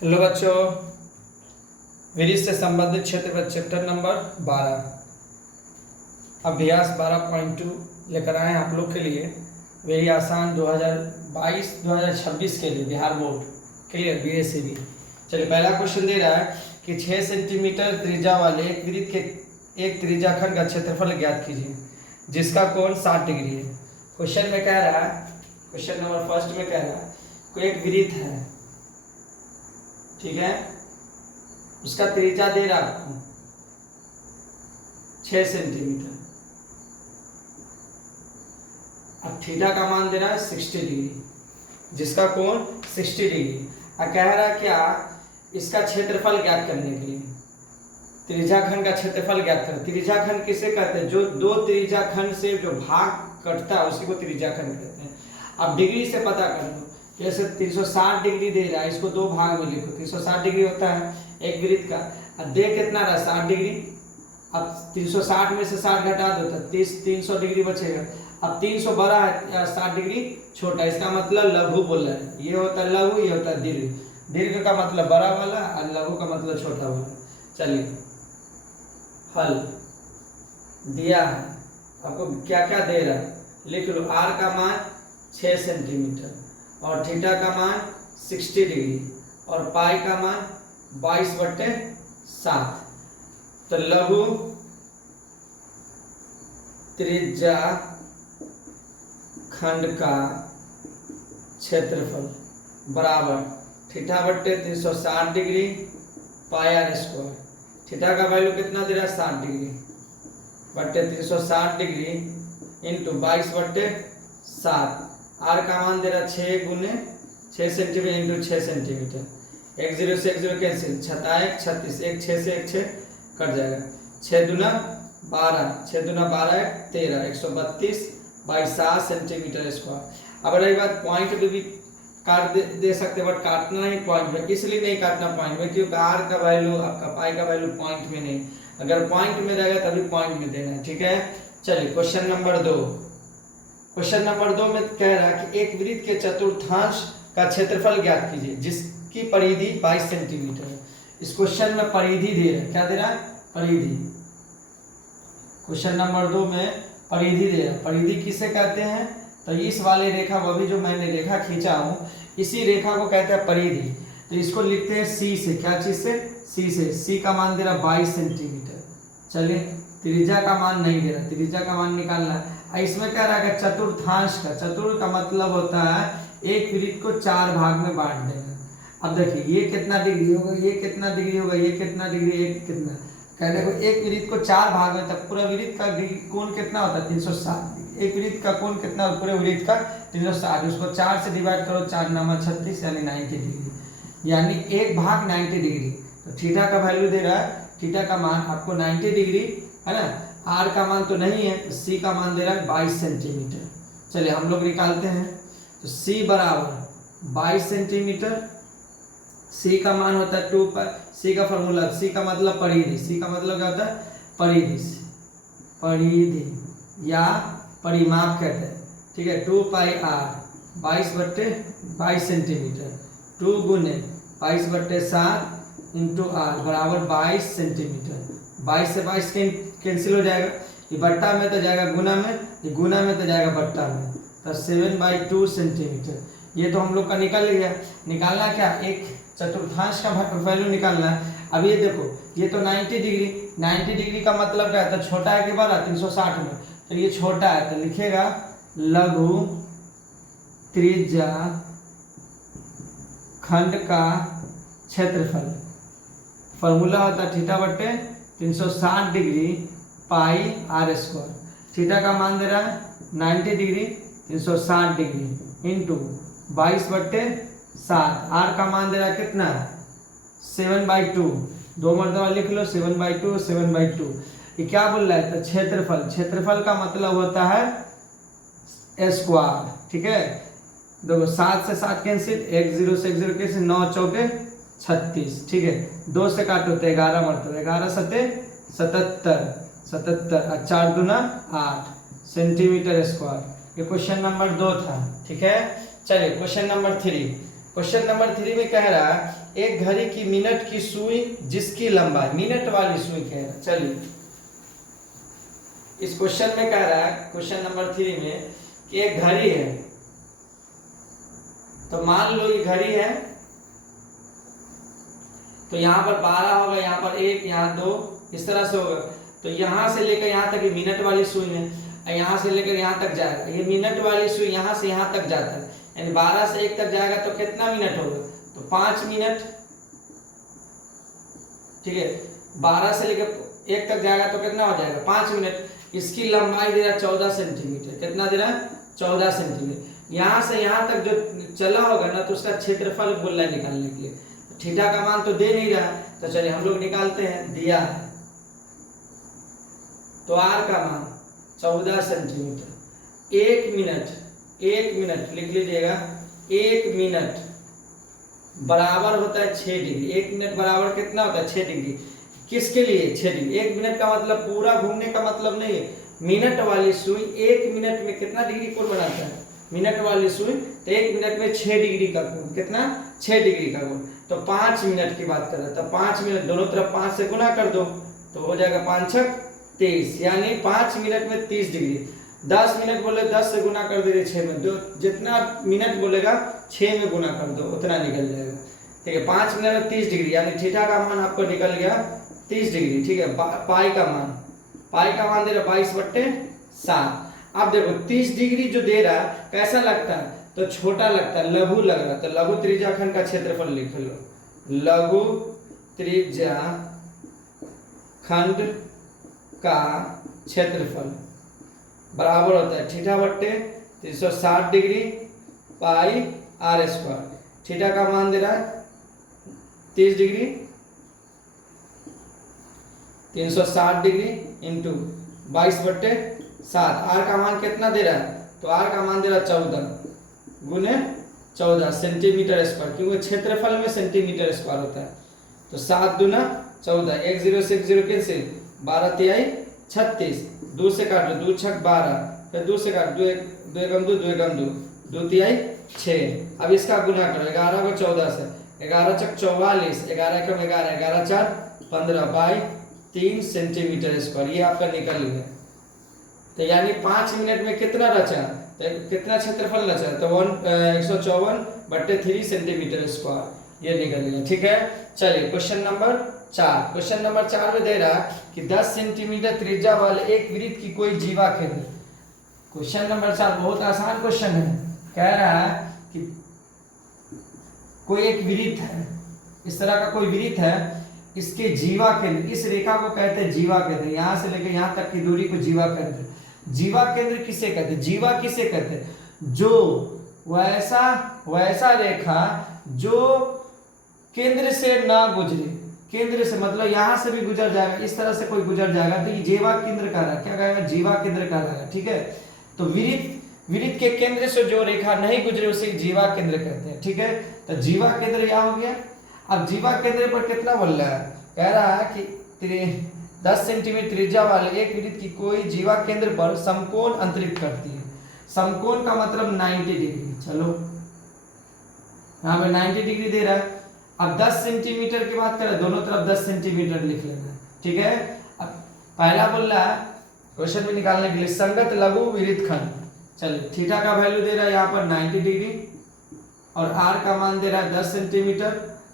Hello बच्चों, विधि से संबंधित क्षेत्र पर चैप्टर नंबर 12 अभ्यास 12.2 लेकर आए हैं आप लोग के लिए। वही आसान 2022-2026 के लिए बिहार बोर्ड क्लियर BSCB। चलिए, पहला क्वेश्चन दे रहा है कि 6 सेंटीमीटर त्रिज्या वाले एक वृत्त के एक त्रिज्याखंड का क्षेत्रफल ज्ञात कीजिए जिसका कोण 60 डिग्री है। क्वेश्चन में कह रहा है, क्वेश्चन नंबर फर्स्ट में कह रहा है कोई एक वृत्त है, ठीक है, उसका त्रिज्या दे रहा है आपको 6 सेंटीमीटर। अब थीटा का मान दे रहा है 60 डिग्री जिसका कोण 60 डिग्री। अब कह रहा है क्या, इसका क्षेत्रफल ज्ञात करने के लिए त्रिज्याखंड का क्षेत्रफल ज्ञात करें। त्रिज्याखंड किसे कहते हैं? जो दो त्रिज्याखंड से जो भाग कटता है उसी को त्रिज्याखंड कहते हैं। अब डिग्री से पता कर लो, जैसे 360 डिग्री दे रहा है, इसको दो भाग में लिखो। 360 डिग्री होता है एक वृत्त का, अब दे कितना रहा 60 डिग्री। अब 360 में से 60 घटा दो तो 300 डिग्री बचेगा। अब 300 बड़ा है या 60 डिग्री छोटा, इसका मतलब लघु बोल रहा है। ये होता है लघु, ये होता है दीर्घ। दीर्घ का मतलब बड़ा वाला और लघु का मतलब छोटा वाला। चलिए, हल दिया है आपको, क्या क्या दे रहा है लिख लो। आर का मान 6 सेंटीमीटर और थीटा का मान 60 डिग्री और पाई का मान 22/7। तो लघु त्रिज्या खंड का क्षेत्रफल बराबर थीटा बट्टे 360 degree pi r square. Theta का वैल्यू कितना दे रहा है 60 डिग्री बट्टे 360 डिग्री इंटू 22/7। आर का मान दे रहा 6 गुने 6 सेंटीमीटर इंटू 6 सेंटीमीटर। 1 0 से 1 0 कैंसिल, 6 1 36, 1 6 से 1 6 कट जाएगा। 6 दूना 12, 6 दूना 12 13, 132 बाई 7 सेंटीमीटर स्क्वायर। अब रही बात पॉइंट भी काट दे सकते, बट काटना नहीं पॉइंट में। इसलिए नहीं काटना पॉइंट में क्योंकि आर का वैल्यू आपका पाई का वैल्यू पॉइंट में नहीं, अगर पॉइंट में रहेगा तभी पॉइंट में देना है, ठीक है। चलिए, क्वेश्चन नंबर 2। क्वेश्चन नंबर 2 में कह रहा है कि एक वृत्त के चतुर्थांश का क्षेत्रफल ज्ञात कीजिए जिसकी परिधि 22 सेंटीमीटर है। इस क्वेश्चन में परिधि दे रहा है, क्या दे रहा है? परिधि। क्वेश्चन नंबर 2 में परिधि दे रहा है। परिधि किसे कहते हैं? तो इस वाले रेखा, वो भी जो मैंने रेखा खींचा हूं, इसी रेखा को कहते हैं परिधि। तो इसको लिखते हैं सी से। क्या चीज से? सी से। सी का मान दे रहा 22 सेंटीमीटर। चलिए, त्रिज्या का मान नहीं दे रहा, त्रिज्या का मान निकालना है। इसमें क्या रहा चतुर्थांश का। चतुर्थ का मतलब होता है एक वृत्त को 4 भाग में बांट देना। अब देखिए, ये कितना डिग्री होगा, ये कितना डिग्री होगा, ये कितना डिग्री, ये कितना। कहने को एक वृत्त को 4 भाग में, तब पूरा वृत्त का कोण कितना होता है? 360 डिग्री। एक वृत्त का कोण कितना होता है? पूरे वृत्त का 360। उसको 4 से डिवाइड करो, 4 9 36 यानी 90 डिग्री, यानी एक भाग 90 डिग्री। तो थीटा का वैल्यू दे रहा है, थीटा का मान आपको 90 डिग्री है ना। आर का मान तो नहीं है, तो सी का मान दे रहा है 22 सेंटीमीटर। चलिए, हम लोग निकालते हैं। तो सी बराबर 22 सेंटीमीटर। सी का मान होता है 2 पाई। सी का फॉर्मूला, सी का मतलब परिधि। सी का मतलब क्या होता है? परिधि। परिधि या परिमाप कहते हैं, ठीक है। 2 पाई आर 22/22 सेंटीमीटर। 2 गुने 22/7 इंटू आर बराबर 22 सेंटीमीटर। 22 से 22 कैंसिल हो जाएगा। ये बट्टा में तो जाएगा गुना में, ये गुना में तो जाएगा बट्टा में। तो 7/2 सेंटीमीटर। ये तो हम लोग का निकल गया। निकालना क्या? एक चतुर्थांश का वैल्यू निकालना है। अब ये देखो, ये तो 90 डिग्री। 90 डिग्री का मतलब क्या है? तो छोटा है कि बड़ा? 360 में, तो ये छोटा है, तो लिखेगा लघु त्रिज्या खंड का क्षेत्रफल। फॉर्मूला होता है थीटा बट्टे 360 degree pi r square. Theta का मान दे रहा है 90 डिग्री 360 डिग्री इंटू 22/7। आर का मान दे रहा है कितना? 7/2। 2 मरतबा लिख लो, 7/2 7/2। ये क्या बोल रहा है? तो क्षेत्रफल। क्षेत्रफल का मतलब होता है स्क्वायर, ठीक है। देखो, 7 से 7 कैंसिल, 1 0 से 1 0 कैंसिल, 9 चौके 36, ठीक है। 2 से काटो तो 11 मरतबा, 11 सते 77, 77 और 4 दूना 8 सेंटीमीटर स्क्वायर। ये क्वेश्चन नंबर 2 था, ठीक है। चलिए, क्वेश्चन नंबर 3। क्वेश्चन नंबर 3 में कह रहा है एक घड़ी की मिनट की सुई जिसकी लंबाई, मिनट वाली सुई कह रहा है। चलिए इस क्वेश्चन में कह रहा है क्वेश्चन नंबर 3 में कि एक घड़ी है, तो मान लो ये घड़ी है, तो यहाँ पर 12 होगा, यहाँ पर 1, यहाँ 2, इस तरह से होगा। तो यहाँ से लेकर यहाँ तक ये मिनट वाली सुई है, यहाँ से लेकर यहाँ तक जाएगा, ये मिनट वाली सुई यहाँ से यहाँ तक जाता है, यानी 12 से 1 तक जाएगा तो कितना मिनट होगा, तो 5 मिनट। ठीक है, 12 से लेकर 1 तक जाएगा तो कितना हो जाएगा, 5 मिनट। इसकी लंबाई दे रहा 14 सेंटीमीटर, कितना दे रहा 14 सेंटीमीटर। यहाँ से यहाँ तक जो चला होगा ना, तो उसका क्षेत्रफल बोल रहा है निकालने के लिए। थीटा का मान तो दे नहीं रहा, तो चलिए हम लोग निकालते हैं, दिया है तो आर का मान 14 सेंटीमीटर। 1 मिनट लिख लीजिएगा, 1 मिनट बराबर होता है 6 डिग्री। 1 मिनट बराबर कितना होता है, 6 डिग्री। किसके लिए 6 डिग्री? 1 मिनट का मतलब पूरा घूमने का मतलब नहीं है, मिनट वाली सुई 1 मिनट में कितना डिग्री कोण बनाता है, मिनट वाली सुई, तो 1 मिनट में 6 डिग्री का कोण, कितना 6 डिग्री का कोण। तो 5 मिनट की बात कर रहा था, 5 मिनट दोनों तरफ 5 से गुना कर दो तो हो जाएगा 5 छक 30, यानी 5 मिनट में 30 डिग्री। 10 मिनट बोले 10 से गुना कर दे 6 में, जितना मिनट बोलेगा 6 में गुना कर दो उतना निकल जाएगा। ठीक है, 5 मिनट में 30 डिग्री, यानी थीटा का मान आपको निकल गया 30 डिग्री। ठीक है, पाई का मान दे रहा 22/7। अब देखो 30 डिग्री जो दे रहा है कैसा लगता है, तो छोटा लगता है, लघु लग रहा है। तो लघु त्रिज्याखंड का क्षेत्रफल लिख लो, लघु त्रिज्याखंड का क्षेत्रफल बराबर होता है θ/360 डिग्री पाई r²। थीटा का मान दे रहा है 30 डिग्री, 360 डिग्री इंटू 22/7। आर का मान कितना दे रहा है, तो आर का मान दे रहा है 14 गुने 14 सेंटीमीटर स्क्वायर, क्योंकि क्षेत्रफल में सेंटीमीटर स्क्वायर होता है। तो 7 दूना 14, 1 0 से 1 0 कैंसिल, 12 तिहाई 36, 2 से काट लो, 2 छक 12, फिर 2 से काट, 2 एकम 2, 2 एकम 2, 2 तिहाई 6। अब इसका गुना करो, 11 को 14 से, 11 छक 44, 11 एकम 11, 11 4 15 बाई 3 सेंटीमीटर स्क्वायर, ये आपका निकल गया। तो यानी 5 मिनट में कितना रचा, तो कितना क्षेत्रफल रचा, तो 154/3 सेंटीमीटर स्क्वायर, ये निकल गया। ठीक है, चलिए क्वेश्चन नंबर 4। क्वेश्चन नंबर 4 में दे रहा कि 10 सेंटीमीटर त्रिज्या वाले एक वृत्त की कोई जीवा केंद्र। क्वेश्चन नंबर 4 बहुत आसान क्वेश्चन है। कह रहा है कि कोई एक वृत्त है, इस तरह का कोई वृत्त है, इसके जीवा केंद्र, इस रेखा को कहते हैं जीवा केंद्र, यहां से लेकर यहां तक की दूरी को जीवा केंद्र। जीवा केंद्र किसे कहते हैं, जीवा किसे कहते हैं, जो वैसा रेखा जो केंद्र से ना गुजरे, केंद्र से मतलब यहां से भी गुजर जाएगा, इस तरह से कोई गुजर जाएगा तो ये जीवा केंद्र का रहा, क्या कहेगा, जीवा केंद्र का रहा। ठीक है, तो वृत्त के केंद्र से जो रेखा नहीं गुजरे उसे जीवा केंद्र कहते हैं। ठीक है, तो जीवा केंद्र यहां हो गया। अब जीवा केंद्र पर कितना बोल रहा है, कह रहा है कि 10 सेंटीमीटर त्रिज्या वाले एक वृत्त की कोई जीवा केंद्र पर समकोण अंतरित करती है। समकोण का मतलब 90 डिग्री। चलो यहाँ पे 90 डिग्री दे रहा है। अब 10 सेंटीमीटर की बात करें, दोनों तरफ 10 सेंटीमीटर लिख लेना है। ठीक है, अब पहला बोल रहा है क्वेश्चन में निकालने के लिए संगत लघु वृत्तखंड। चलिए थीटा का वैल्यू दे रहा है यहाँ पर 90 डिग्री और आर का मान दे रहा है 10 सेंटीमीटर।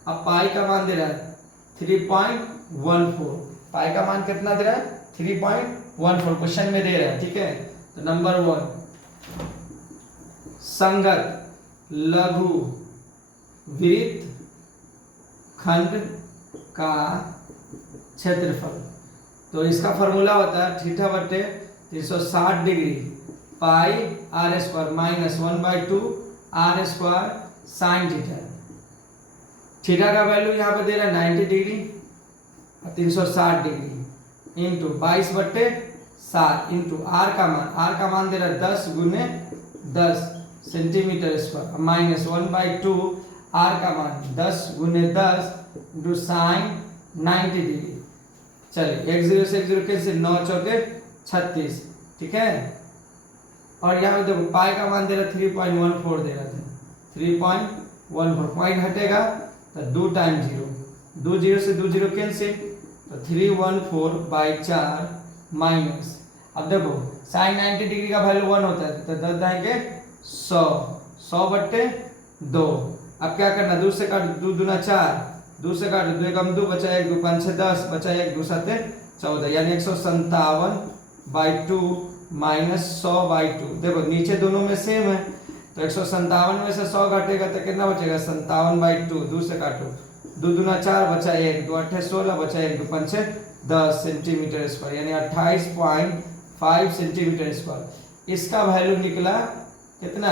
अब पाई का मान दे रहा है 3.14। पाई का मान कितना दे रहा है, 3.14 क्वेश्चन में दे रहा है। ठीक है, तो नंबर 1 संगत लघु वृत्त खंड का क्षेत्रफल, तो इसका फॉर्मूला होता है θ/360 degree pi r² minus 1/2 r² sine theta. Theta का वैल्यू यहाँ पे दे रहा है 90 degree 360 degree into 22/7 into r का मान दे रहा है 10 गुने 10 सेंटीमीटर स्क्वायर माइनस 1/2 आर का मान 10 गुने 10 इंटू साइन 90 डिग्री। चलिए 1 0 से 1 0 कैंसिल, 9 चौके 36। ठीक है, और यहाँ पे देखो पाई का मान दे रहा है 3.14 दे रहा था, 1/4 पॉइंट हटेगा तो 2 टाइम 0, 2 0 से 2 0 कैंसिल, तो 314/4 माइनस, अब देखो साइन 90 डिग्री का वैल्यू 1 होता है तो 10 जाएंगे 100, 100/2। अब क्या करना, 2 से काट, 2 दूना 4, 2 से काट, 2 एकम 2, बचा 1 2 5 6 10, बचा 1 2 7 14, यानी 157/2 माइनस 100/2। देखो नीचे दोनों में सेम है, तो 157 में से 100 घटेगा तो कितना बचेगा, 57/2, 2 से काटो, 2 दूना 4, बचा 1 2 8 16, बचा 1 2 5 10 सेंटीमीटर स्क्वायर, यानी 28.5 सेंटीमीटर स्क्वायर। इसका वैल्यू निकला कितना,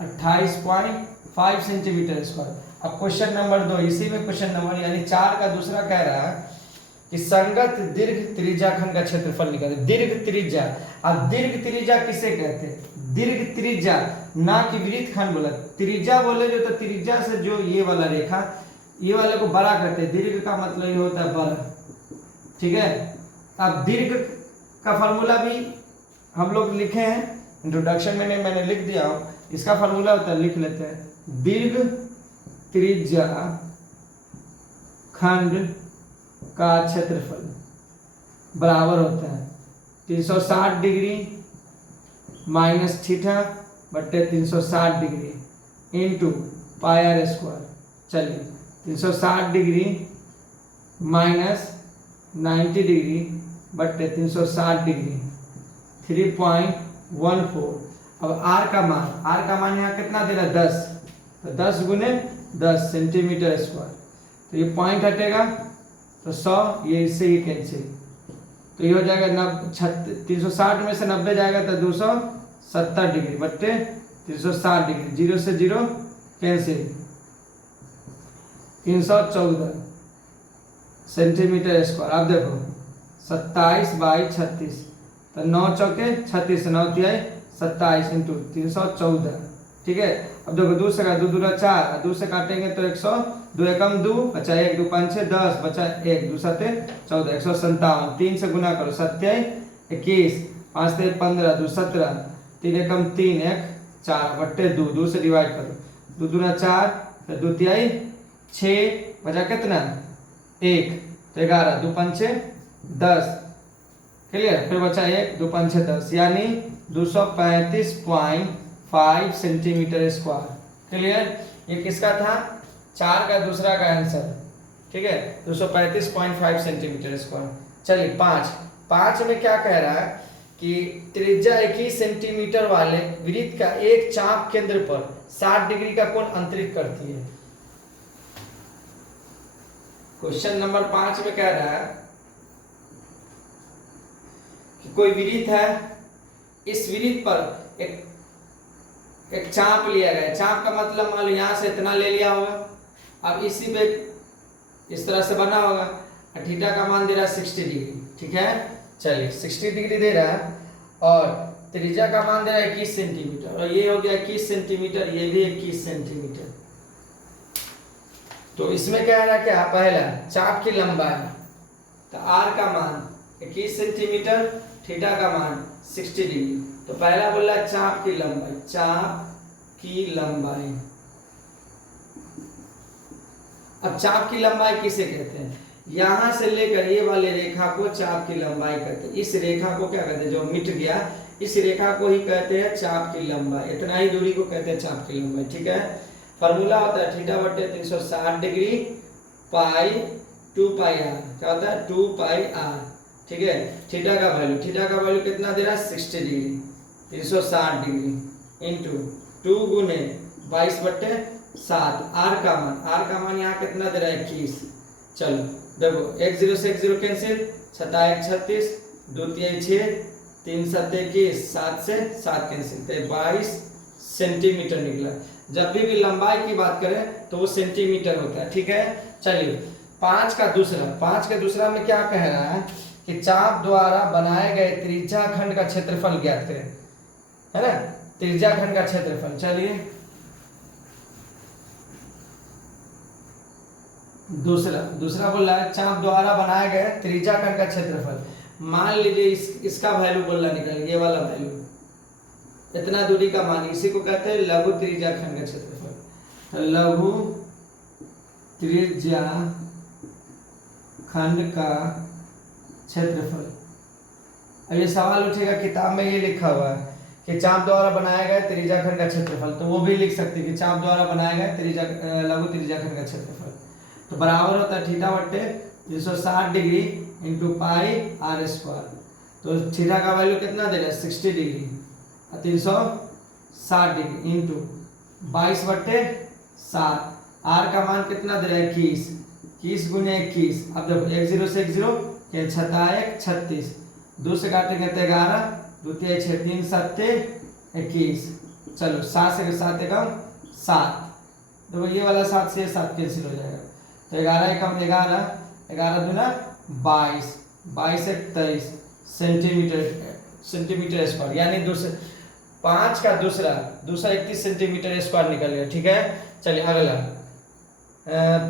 28.5 सेंटीमीटर स्क्वायर। अब क्वेश्चन नंबर 2, इसी में क्वेश्चन नंबर यानी 4 का दूसरा कह रहा है कि संगत दीर्घ त्रिज्याखंड का क्षेत्रफल निकाले। दीर्घ त्रिज्या, अब दीर्घ त्रिज्या किसे कहते हैं, दीर्घ त्रिज्या, ना कि वृत्त खंड बोला, त्रिज्या बोले जो, तो त्रिज्या से जो ये वाला रेखा, ये वाले को बड़ा करते हैं, दीर्घ का मतलब ये होता है बड़ा, ठीक है। अब दीर्घ का फॉर्मूला भी हम लोग लिखे हैं, इंट्रोडक्शन में मैंने लिख दिया हूं, इसका फॉर्मूला होता है, लिख लेते हैं, दीर्घ त्रिज्या खंड का क्षेत्रफल बराबर होता है 360 डिग्री माइनस थीटा बट्टे 360 degree into pi r square. चलिए 360 डिग्री माइनस 90 डिग्री बट्टे 360 डिग्री 3.14। अब आर का मान यहाँ कितना दे रहा है, 10, तो 10 गुने 10 सेंटीमीटर स्क्वायर, तो ये पॉइंट हटेगा तो 100, ये इससे ही कैंसिल, तो ये हो जाएगा 360 में से 90 जाएगा तो 270 डिग्री बट्टे 360 डिग्री, 0 से 0 कैंसिल, 314 सेंटीमीटर स्क्वायर। अब देखो 27/36, तो 9 चौके 36, 9 तिहाई 27 इंटू 314, ठीक है। अब देखो 2 से 2 दूना 4, 2 से काटेंगे तो 100, 2 एकम 2, बचा 1 2 5 6 10, बचा 1 2 7 14, 157, 3 से गुना करो 7 21, 5 से 15, 2 17, 3 एकम 3 1 4 बट्टे 2, 2 से डिवाइड करो, 2 दूना 4, फिर 2 तिहाई 6, बचा कितना 1, तो 11, 2 5 10, क्लियर, फिर बचा 1 2 5 10, यानी 235.5 सेंटीमीटर स्क्वायर। क्लियर, ये किसका था, 4 का दूसरा का आंसर, ठीक है, 235.5 सेंटीमीटर स्क्वायर। चलिए 5 में क्या कह रहा है कि त्रिज्या 21 सेंटीमीटर वाले वृत्त का एक चाप केंद्र पर 60 डिग्री का कोण अंतरित करती है। क्वेश्चन नंबर 5 में कह रहा है कि कोई वृत्त है, इस वृत्त पर एक चाप लिया गया, चाप का मतलब मान लो यहाँ से इतना ले लिया होगा, अब इसी पे इस तरह से बना होगा, थीटा का मान दे रहा है 60 डिग्री, ठीक है। चलिए 60 डिग्री दे रहा है और त्रिज्या का मान दे रहा है 21 सेंटीमीटर, और ये हो गया 21 सेंटीमीटर, ये भी 21 सेंटीमीटर। तो इसमें क्या है क्या, पहला चाप की लंबाई, तो आर का मान 21 सेंटीमीटर, थीटा का मान 60 डिग्री। तो पहला बोला चाप की लंबाई, चाप की लंबाई। अब चाप की लंबाई किसे कहते हैं, यहां से लेकर ये वाले रेखा को चाप की लंबाई कहते हैं। इस रेखा को क्या कहते हैं, जो मिट गया, इस रेखा को ही कहते हैं चाप की लंबाई, इतना ही दूरी को कहते हैं चाप की लंबाई, ठीक है। फॉर्मूला होता है थीटा बटे 360 डिग्री पाई 2 पाई आर, क्या होता है 2 पाई आर, ठीक है। थीटा का वैल्यू कितना दे रहा है 60 डिग्री, 360 डिग्री इंटू 2 गुने 22/7, आर का मान यहाँ कितना दे रहा है 21। चलो देखो 1 0 से 1 0 कैंसिल, 7 1 36, 2 3 6, 3 7 21, 7 से 7 कैंसिल, तो 22 सेंटीमीटर निकला। जब भी लंबाई की बात करें तो वो सेंटीमीटर होता है, ठीक है। चलिए 5 का दूसरा में क्या कह रहा है कि चाप द्वारा बनाए गए त्रिज्याखंड का क्षेत्रफल ज्ञात करें, है ना, त्रिज्याखंड का क्षेत्रफल। चलिए दूसरा बोल रहा है चाप द्वारा बनाए गए त्रिज्याखंड का क्षेत्रफल। मान लीजिए इसका वैल्यू बोलना निकल, ये वाला वैल्यू, इतना दूरी का मान, इसी को कहते हैं लघु त्रिज्याखंड का क्षेत्रफल। लघु त्रिज्या खंड का क्षेत्रफल। अब ये सवाल उठेगा किताब में ये लिखा हुआ है कि चाप द्वारा बनाया गया त्रिज्या खंड का क्षेत्रफल, तो वो भी लिख सकते कि चाप द्वारा बनाया गया लघु त्रिज्या खंड का क्षेत्रफल। तो बराबर होता है थीटा बट्टे 360 degree into pi r square. तो थीटा का वैल्यू कितना दे रहा है 60 डिग्री और 360 डिग्री इंटू 22 बट्टे 7। आर का मान कितना दे रहा है 21 गुने 21। अब देखो 1 0 से 1 0 के 6 36, 2 से काटेंगे तो 11, 2 3 6 3 7 21। चलो 7 से 7 एकम 7। देखो ये वाला 7 से 7 कैंसिल हो जाएगा, तो 11 एकम 11, 11 दूना 22, 22 एक 23 सेंटीमीटर स्क्वायर, यानी 5 का दूसरा 31 सेंटीमीटर स्क्वायर निकल गया। ठीक है, चलिए अगला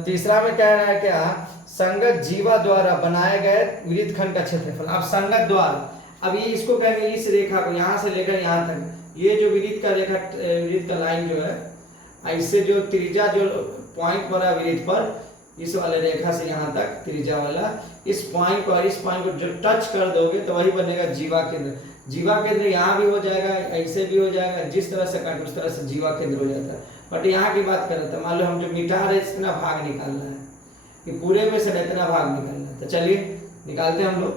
तीसरा में कह रहा है क्या, संगत जीवा द्वारा बनाए गए वृत्तखंड का क्षेत्रफल। अब संगत द्वारा, अब ये इसको कहेंगे इस रेखा को यहाँ से लेकर यहाँ तक, ये जो वृत्त का रेखा वृत्त का लाइन जो है, ऐसे जो त्रिज्या जो पॉइंट बना वृत्त पर, इस वाले रेखा से यहाँ तक त्रिज्या वाला, इस पॉइंट को और इस पॉइंट को जो टच कर दोगे तो वही बनेगा जीवा केंद्र। जीवा केंद्र यहाँ भी हो जाएगा, ऐसे भी हो जाएगा, जिस तरह से काटे उस तरह से जीवा केंद्र हो जाता है। बट यहाँ की बात करें तो मान लो हम जो मिटा रहे इतना भाग निकालना है, कि पूरे में से इतना भाग निकालना है। तो चलिए निकालते हैं हम लोग।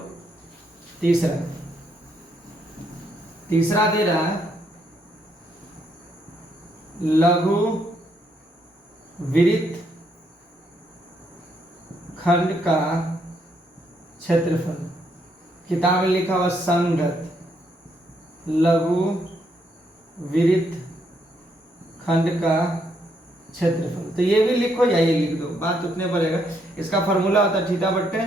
तीसरा दे रहा है लघु वृत्त खंड का क्षेत्रफल। किताब में लिखा हुआ संगत लघु वृत्त खंड का क्षेत्रफल। तो ये भी लिखो या ये लिख दो, बात उतने पड़ेगा। इसका फॉर्मूला होता है थीटा बट्टे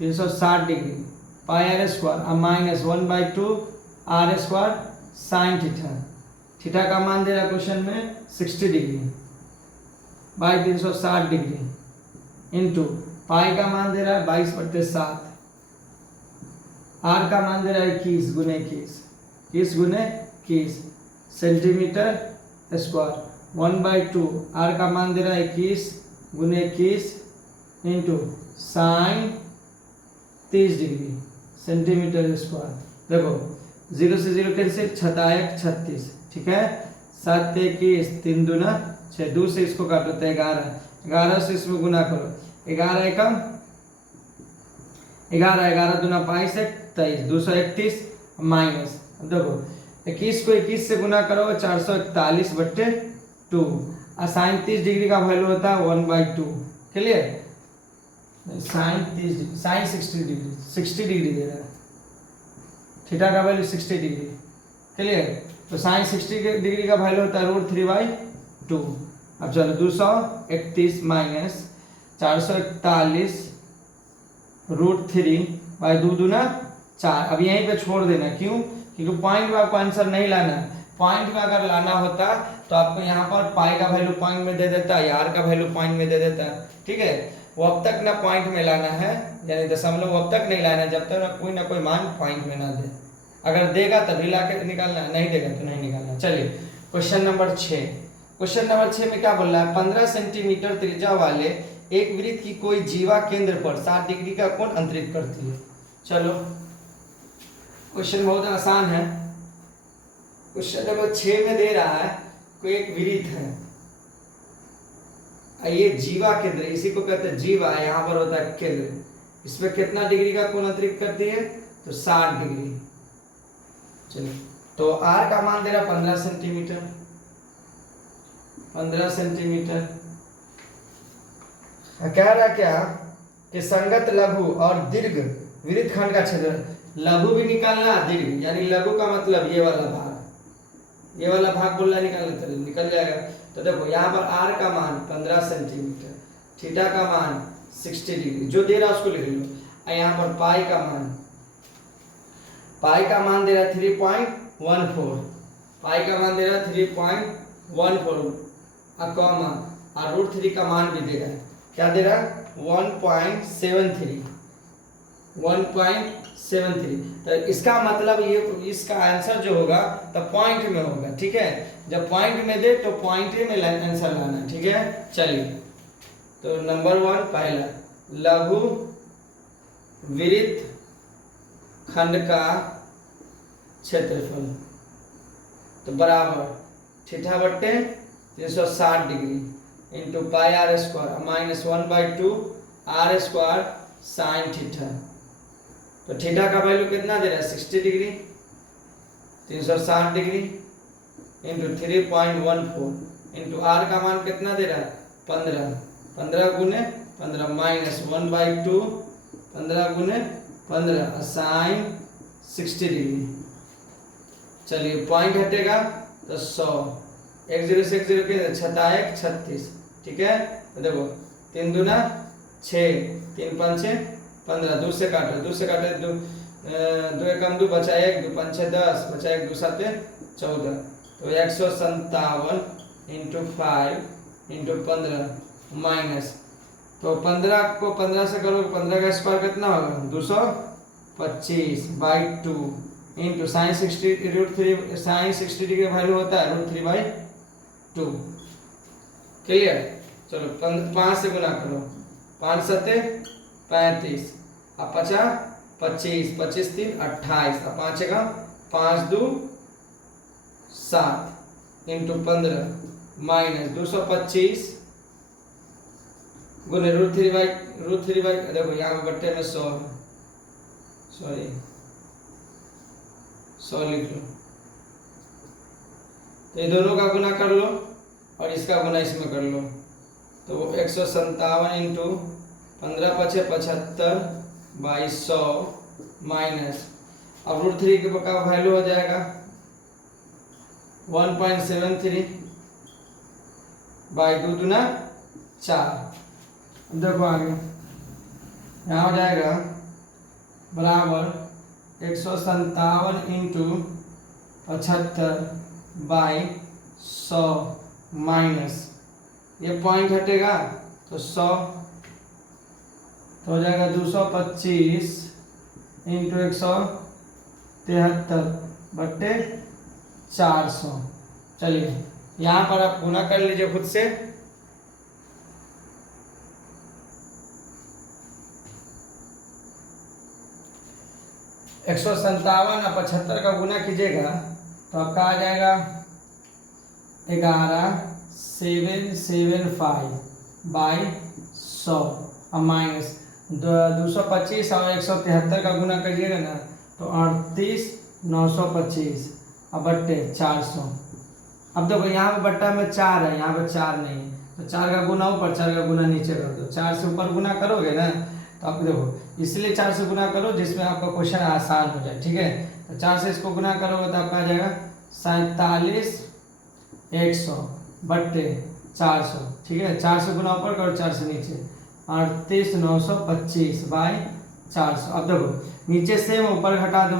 360 डिग्री पाई आर स्क्वायर और minus 1/2 r square sine theta. Theta का मान दे रहा क्वेश्चन में 60 degree by 360 degree into pi का मान दे रहा है 22/7, आर का मान दे रहा है 21 गुने 21 सेंटीमीटर स्क्वायर 1/2, आर का मान दे रहा है 21 गुने 21 into sine 30 degree centimetre square. देखो 0 से 0 कैंसिल, 6 36, ठीक है, 7 21 3 दूना 6, 2 से इसको काटो तो 11, 11 से इसमें गुना करो, 11 एकम 11, 11 दूना 22 23, 231 माइनस। देखो 21 को 21 से गुना करो 441/2 और साइन 30 डिग्री का वैल्यू होता है 1/2। क्लियर, साइन 60 डिग्री दे रहा है, थीटा का वैल्यू 60 डिग्री। क्लियर, तो साइन 60 डिग्री का वैल्यू होता है √3/2। अब चलो 231 माइनस 441 √3/2 दूना 4। अब यहीं पे छोड़ देना, क्यों? क्योंकि पॉइंट में आपको आंसर नहीं लाना है। पॉइंट में अगर लाना होता तो आपको यहाँ पर पाई का वैल्यू पॉइंट में दे देता है, आर का वैल्यू पॉइंट में दे देता है। ठीक है, वो अब तक ना पॉइंट में लाना है, यानी दशमलव अब तक नहीं लाना है जब तक ना कोई मान पॉइंट में ना दे। अगर देगा तभी ला के निकालना है, नहीं देगा तो नहीं निकालना। चलिए क्वेश्चन नंबर 6। क्वेश्चन नंबर 6 में क्या बोल रहा है, 15 सेंटीमीटर त्रिज्या वाले एक वृत्त की कोई जीवा केंद्र पर 60 डिग्री का कोण अंतरित करती है। चलो क्वेश्चन बहुत आसान है। क्वेश्चन नंबर 6 में दे रहा है कोई एक वृत्त है, ये जीवा केंद्र, इसी को कहते हैं जीवा, यहाँ पर होता है केंद्र। इसमें कितना डिग्री का कोण अंतरित करती है, तो 60 डिग्री। चलिए, तो आर का मान दे रहा 15 सेंटीमीटर, 15 सेंटीमीटर। कह रहा क्या कि संगत लघु और दीर्घ वृत्तखंड का क्षेत्र, लघु भी निकालना दीर्घ, यानी लघु का मतलब ये वाला भाग, ये वाला भाग बोलना निकालना तो निकल जाएगा। तो देखो यहाँ पर आर का मान 15 सेंटीमीटर, थीटा का मान 60 डिग्री, जो दे रहा है उसको लिख लो। यहाँ पर पाई का मान दे रहा है 3.14, पाई का मान दे रहा है 3.14 कॉमा और √3 का मान भी दे रहा है, क्या दे रहा है 1.73। 1.73। तो इसका मतलब ये इसका आंसर जो होगा तो पॉइंट में होगा, ठीक है। जब पॉइंट में दे तो पॉइंट में आंसर लाना, ठीक है। चलिए, तो नंबर 1 पहला, लघु विरित खंड का क्षेत्रफल तो बराबर थीटा बट्टे 360 degree into pi r square minus 1/2 r square sine theta. तो थीटा का वैल्यू कितना दे रहा है 60 degree, 360 degree into 3.14 into r का मान कितना दे रहा है 15, 15 गुने 15 माइनस 1/2 15 गुने 15 साइन 60 डिग्री। चलिए पॉइंट हटेगा तो 100, 1 0 से 1 0 के 6 36, ठीक है। तो देखो 3 दूना 6, 3 5 15, 2 से काटो 2 से काटे 2 2 एकम 2 बचा 1, 2 5 10 बचा 1, 2 7 14। तो 157 इंटू 5 इंटू 15 माइनस, तो 15 को 15 से करो 15 का स्क्वायर कितना होगा 225/2 into sine 60 √3 sine 60 degree value होता है √3/2। क्लियर। चलो 5 से गुना करो, 5 7 35 अब 50 25 25 3 28 अब 5 का 5 2 7 इंटू 15 माइनस 225 गुने √3/, देखो यहाँ पे बट्टे में 100, सॉरी 100 लिख लो। तो ये दोनों का गुना कर लो और इसका गुना इसमें कर लो। तो 157 इंटू 15 5 75/100 माइनस, अब √3 के का वैल्यू हो जाएगा 1.73/2 दूना 4। देखो आगे यहाँ हो जाएगा बराबर 157 इंटू 75/100 माइनस, ये पॉइंट हटेगा तो 100, तो हो जाएगा 225 इंटू 173/400। चलिए यहाँ पर आप गुना कर लीजिए खुद से। 157 और 75 का गुना कीजिएगा तो आपका आ जाएगा 11775/100 और माइनस 225 और 173 का गुना करिएगा ना तो 38,925 और बट्टे 400। अब देखो यहाँ पे बट्टा में 4 है, यहाँ पे 4 नहीं है, तो 4 का गुना ऊपर 4 का गुना नीचे कर दो। 4 से ऊपर गुना करोगे ना तो आप देखो इसलिए 4 से गुना करो जिसमें आपका क्वेश्चन आसान हो जाए, ठीक है। तो 4 से इसको गुना करोगे तो आपका आ जाएगा 47,100 बट्टे 400, ठीक है। 4 से गुना ऊपर करो 4 से नीचे 38,925/400। अब देखो नीचे से ऊपर घटा दो,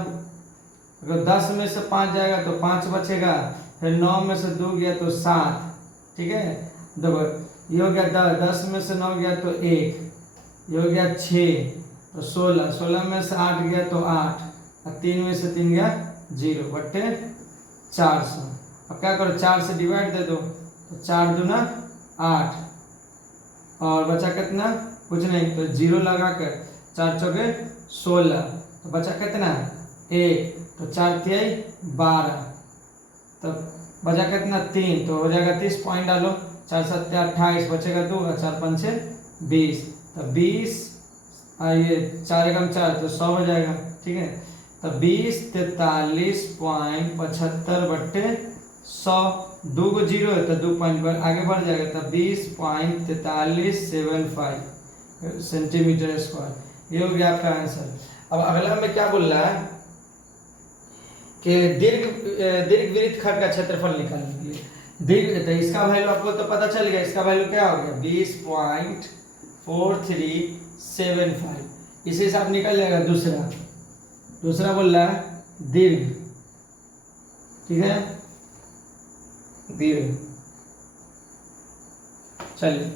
अगर 10 में से 5 जाएगा तो 5 बचेगा, फिर 9 में से 2 गया तो 7, ठीक है। देखो ये हो गया 10 में से 9 गया तो 1, ये हो गया 6 तो 16, 16 में से 8 गया तो 8 और 3 में से 3 गया 0 बट्टे 400। अब क्या करो 4 से डिवाइड दे दो तो 4 दूना 8 और बचा कितना कुछ नहीं, तो 0 लगा कर 4 चौके 16 तो बचा कितना 1, तो 4 तिहाई 12 तो बचा कितना 3, तो हो जाएगा 30 पॉइंट डालो, 4 7 28 बचेगा 2 और 4 5 20, तो 20 ये 4 एकम 4 तो 100 हो जाएगा, ठीक है। तो 2043.75/100, 2 को 0 है तो 2 पॉइंट पर आगे बढ़ जाएगा, तो 20.4375 सेंटीमीटर स्क्वायर। ये हो गया आपका आंसर। अब अगला में क्या बोल रहा है कि दीर्घ वृत्त खंड का क्षेत्रफल निकालने के लिए दीर्घ, तो इसका वैल्यू आपको तो पता चल गया, इसका वैल्यू क्या हो गया 20.4375। इसी से आप निकल जाएगा। दूसरा बोल रहा है दीर्घ, ठीक है दीर्घ। चलिए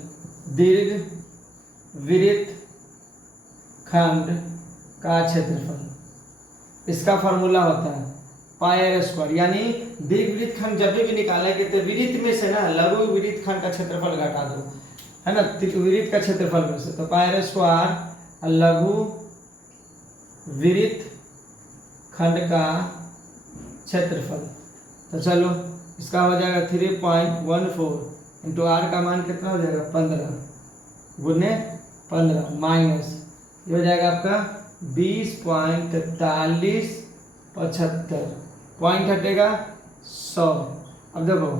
दीर्घ वृत्त खंड का क्षेत्रफल। इसका फॉर्मूला होता है पाई आर स्क्वायर, यानी दीर्घ वृत्त खंड जब भी निकालेंगे तो वृत्त में से ना लघु वृत्त खंड का क्षेत्रफल घटा दो, है ना, वृत्त का क्षेत्रफल में से। तो पाई आर स्क्वायर लघु वृत्त खंड का क्षेत्रफल। तो चलो इसका हो जाएगा 3.14 इंटू आर का मान कितना हो जाएगा 15 गुने 15 माइनस ये हो जाएगा आपका 20.4375, पॉइंट हटेगा 100। अब देखो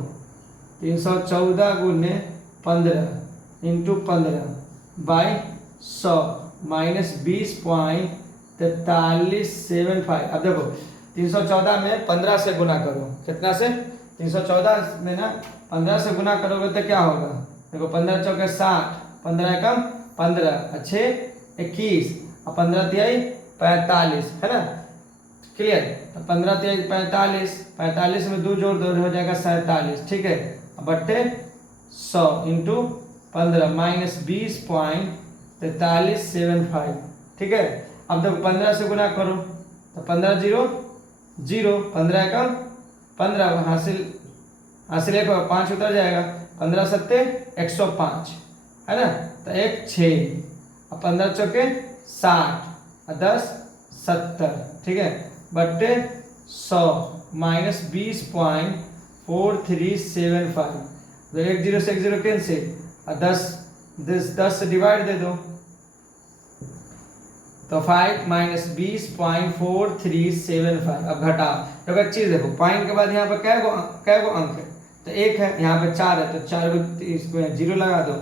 314 गुने 15 इंटू 15 बाई 100 माइनस 20.4375। अब देखो 314 में 15 से गुना करो, कितना से 314 में ना 15 से गुना करोगे तो क्या होगा, देखो 15 चौके 60, 15 एकम 15, अच्छे 21 और 15 तिहाई 45, है ना, क्लियर। तो 15 तिहाई 45, 45 में 2 जोड़ दो हो जाएगा 47, ठीक है, बट्टे 100 इंटू 15 माइनस 20.4375, ठीक है। अब देखो 15 से गुना करो तो 15 0 0, 15 एकम 15, हासिल एक 5 उतर जाएगा, 15 सत्ते 105, है ना, तो 1 6 और 15 चौके 60 और 10 70, ठीक है, बट्टे 100 माइनस 20.4375। तो 1 0 से 1 0 कैंसिल और 10 से डिवाइड दे दो तो 5 माइनस 20.4375। अब घटाओ तो एक चीज देखो, पॉइंट के बाद यहाँ पे कै गो अंक है, तो 1 है, यहाँ पे 4 है, तो 4 को इसको 0 लगा दो,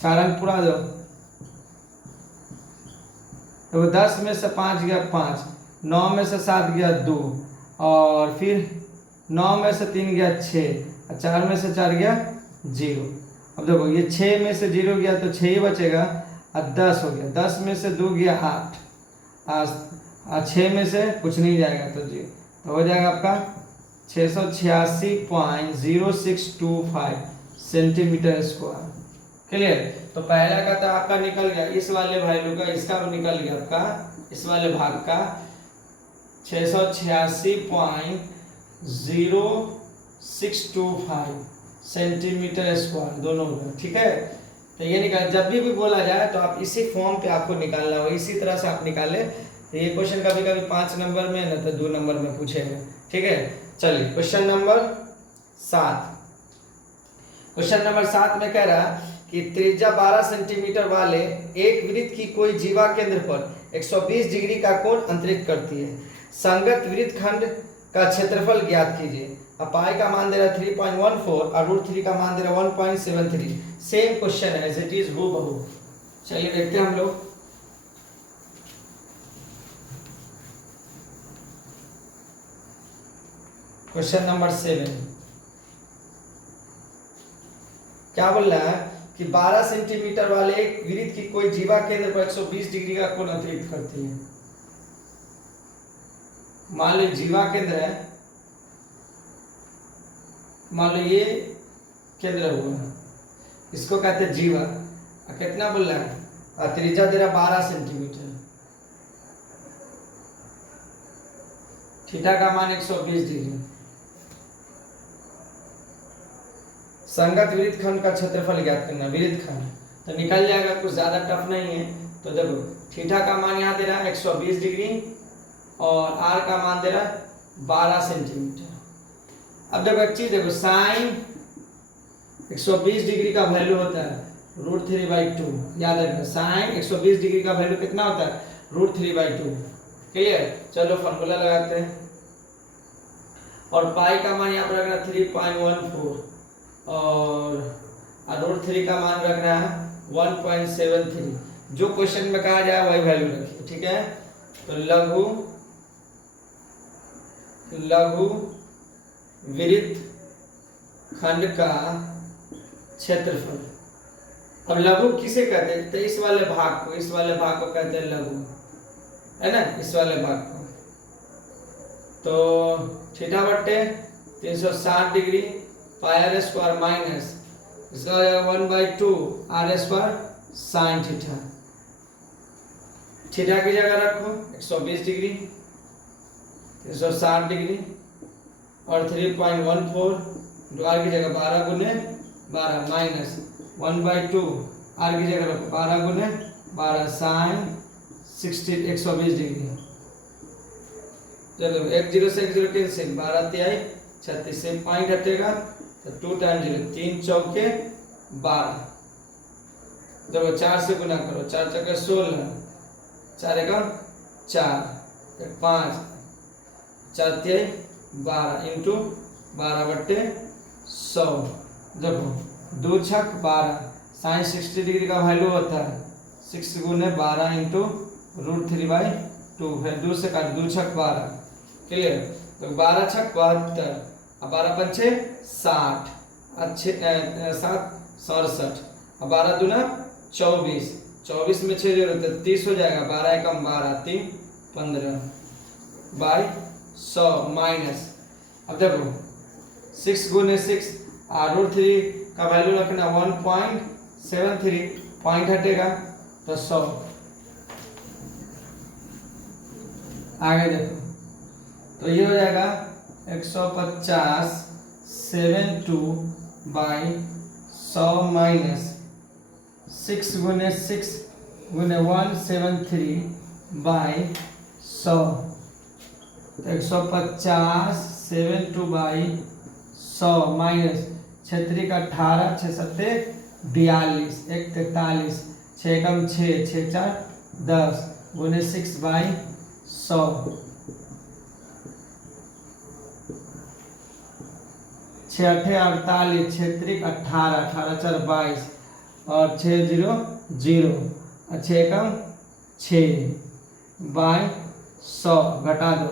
4 अंक पूरा दो। तो 10 में से 5 गया 5, 9 में से 7 गया 2, और फिर 9 में से 3 गया 6, और 4 में से 4 गया 0। अब देखो ये 6 में से 0 गया तो 6 ही बचेगा, और 10 हो गया, 10 में से 2 गया 8, और 6 में से कुछ नहीं जाएगा तो 0, तो हो जाएगा आपका 686.0625 सेंटीमीटर स्क्वायर, क्लियर। तो पहला का तो आपका निकल गया, इस वाले वैल्यू का, इसका निकल गया आपका इस वाले भाग का 686.0625 सेंटीमीटर स्क्वायर, दोनों का, ठीक है। तो ये निकाल, जब भी बोला जाए तो आप इसी फॉर्म पे आपको निकालना हो, इसी तरह से आप निकाले। तो ये क्वेश्चन कभी कभी 5 नंबर में ना तो 2 नंबर में पूछेगा, ठीक है। चलिए क्वेश्चन नंबर 7। क्वेश्चन नंबर 7 में कह रहा कि त्रिज्या 12 सेंटीमीटर वाले एक वृत्त की कोई जीवा केंद्र पर 120 डिग्री का कोण अंतरित करती है। संगत वृत्त खंड का क्षेत्रफल ज्ञात कीजिए। अब पाई का मान दे रहा 3.14 और √3 का मान दे रहा 1.73। सेम क्वेश्चन है, एज इट इज हूबहू। चलिए देखते हैं हम लोग। क्वेश्चन नंबर 7 क्या बोल रहा है कि 12 सेंटीमीटर वाले एक वृत्त की कोई जीवा केंद्र पर 120 डिग्री का कोण अंतरित करती है। मान लो जीवा केंद्र है, मान लो ये केंद्र हुआ, इसको कहते हैं जीवा। कितना बोल रहा है, त्रिज्या दे रहा 12 सेंटीमीटर, थीटा का मान 120 डिग्री। संगत वृत्त खंड का क्षेत्रफल ज्ञात करना, वृत्त खंड तो निकल जाएगा, कुछ ज्यादा टफ नहीं है। तो देखो थीटा का मान यहाँ दे रहा है 120 डिग्री और आर का मान दे रहा है 12 सेंटीमीटर। अब देखो एक चीज देखो, साइन 120 डिग्री का वैल्यू होता है √3/2, याद रखना। साइन 120 डिग्री का वैल्यू कितना होता है, √3/2, क्लियर। चलो फॉर्मूला लगाते हैं। और पाई का मान यहाँ पर रखना 3.14 और √3 का मान रखना है 1.73। जो क्वेश्चन में कहा जाए वही वैल्यू रखिए, ठीक है। तो लघु वृत्त खंड का क्षेत्रफल। अब लघु किसे कहते हैं, तो इस वाले भाग को कहते हैं लघु, है ना, इस वाले भाग को। तो थीटा बट्टे 360 degree pi r square minus इसका 1/2 r square sine theta. Theta की जगह रखो 120 डिग्री 360 डिग्री और 3.14 आर की जगह 12 गुने 12 माइनस 1/2 आर की जगह रखो 12 गुने 12 साइन 120 डिग्री। चलो 1 0 से 1 0 कैंसिल 12 तिहाई 36 से पॉइंट हटेगा तो 2 टाइम 0 3 चौके 12। जब 4 से गुना करो 4 चौके 16 4 एकम 4 5 4 तिहाई 12 इंटू 12/100। देखो 2 छक 12 साइन 60 डिग्री का वैल्यू होता है 6 गुने 12 इंटू √3/2 फिर 2 से काट 2 छक 12 क्लियर। तो 12 छक 72 अब 12 पंचे 60 अच्छे 7 67 अब 12 दूना 24 24 में 6 0 तो 30 हो जाएगा 12 एकम 12 3 15/100 माइनस। अब देखो 6 गुने 6 √3 का वैल्यू रखना 1.73 पॉइंट हटेगा तो 100। आगे देखो तो ये हो जाएगा 150 72/100 माइनस 6 गुने 6 गुने 173/100 तो 150 72/100 माइनस 6 का 18 6 7 42 1 43 6 एकम 6 6 4 10 गुने 6/100 6 8 48 6 3 18 18 4 22 और 6 0 0 और 6 एकम 6/100 घटा दो।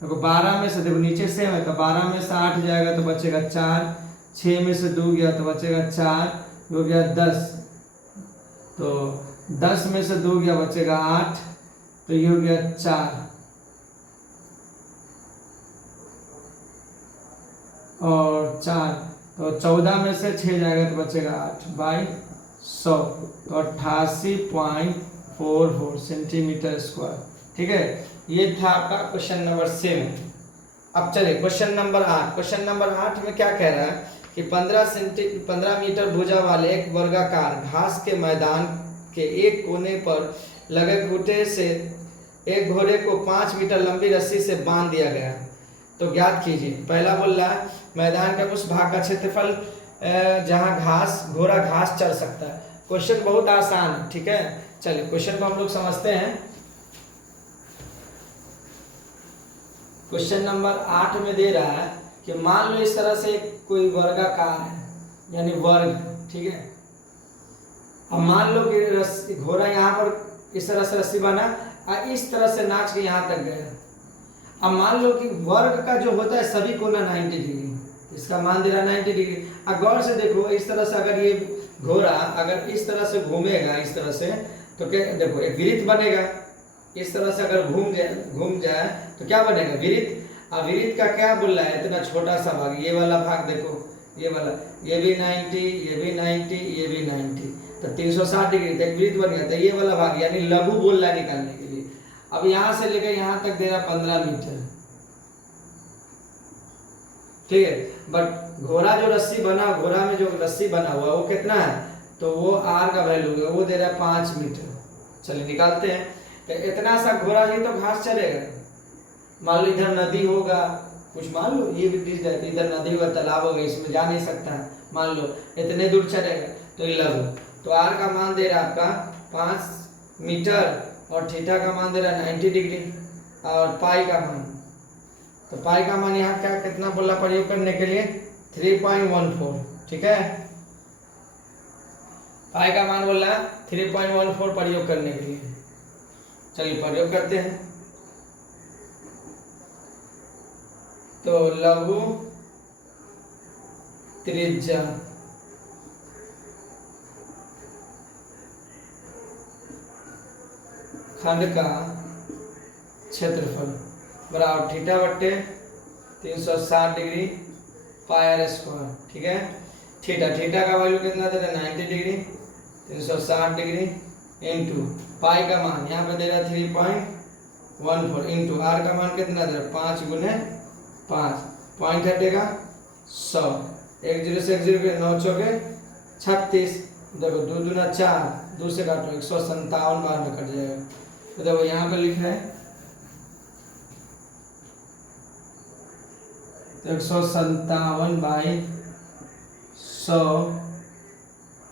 देखो 12 में से देखो नीचे सेम है तो 12 में से 8 जाएगा तो बचेगा 4 6 में से 2 गया तो बचेगा 4 हो गया 10 तो 10 में से 2 गया बचेगा 8 तो ये हो गया 4 और 4 तो 14 में से 6 जाएगा तो बचेगा 8/100 तो 88.44 सेंटीमीटर स्क्वायर। ठीक है ये था आपका क्वेश्चन नंबर 7। अब चले क्वेश्चन नंबर 8। क्वेश्चन नंबर 8 में क्या कह रहा है कि 15 मीटर भुजा वाले एक वर्गाकार घास के मैदान के एक कोने पर लगे खूंटे से एक घोड़े को 5 मीटर लंबी रस्सी से बांध दिया गया तो ज्ञात कीजिए। पहला बोल रहा है मैदान का उस भाग का क्षेत्रफल जहां घोड़ा घास चर सकता है। क्वेश्चन बहुत आसान है। ठीक है चलिए क्वेश्चन को हम लोग समझते हैं। क्वेश्चन नंबर 8 में दे रहा है कि मान लो इस तरह से कोई वर्गाकार है यानी वर्ग। ठीक है अब मान लो कि घोड़ा यहाँ पर इस तरह से रस्सी बना और इस तरह से नाच के यहाँ तक गया। अब मान लो कि वर्ग का जो होता है सभी कोना 90 डिग्री, इसका मान दे रहा 90 डिग्री। अब गौर से देखो इस तरह से अगर ये घोड़ा अगर इस तरह से घूमेगा इस तरह से तो क्या देखो एक वृत्त बनेगा। इस तरह से अगर घूम जाए तो क्या बनेगा वृत्त। अब वृत्त का क्या बोल रहा है इतना छोटा सा भाग, ये वाला भाग देखो ये वाला, ये भी 90 ये भी 90 ये भी 90 तो 360 डिग्री तक वृत्त बन गया। तो ये वाला भाग यानी लघु बोल रहा है निकालने के लिए। अब यहां से लेकर यहां तक दे रहा 15 मीटर। ठीक है बट घोड़ा जो रस्सी बना घोड़ा में जो रस्सी बना हुआ वो कितना है तो वो आर का वैल्यू है वो दे रहा है 5 मीटर। चलिए निकालते हैं। तो इतना सा घोड़ा ही तो घास चलेगा। मान लो इधर नदी होगा कुछ, मान लो ये भी इधर नदी होगा तालाब होगा इसमें जा नहीं सकता है, मान लो इतने दूर चलेगा तो ये लगो। तो आर का मान दे रहा है आपका 5 मीटर और थीटा का मान दे रहा है 90 डिग्री और पाई का मान, तो पाई का मान यहाँ क्या कितना बोला प्रयोग करने के लिए 3.14। ठीक है पाई का मान बोला 3.14 प्रयोग करने के लिए। चलिए प्रयोग करते हैं। तो लघु त्रिज्या खंड का क्षेत्रफल बराबर थीटा बट्टे 360 डिग्री पाई आर स्क्वायर। ठीक है थीटा का वैल्यू कितना दे रहा है 90 डिग्री 360 डिग्री इंटू पाई का मान यहाँ पे दे रहा है 3.14 इंटू आर का मान कितना दे रहा है 5 गुने 5, पॉइंट हटेगा 100, 1 0 से 1 0 के 9 चौके 36, देखो 2 दूना 4, 2 से काटो 157 बार में कट जाएगा। तो देखो यहाँ पे लिख रहे हैं तो 157 बाई 100,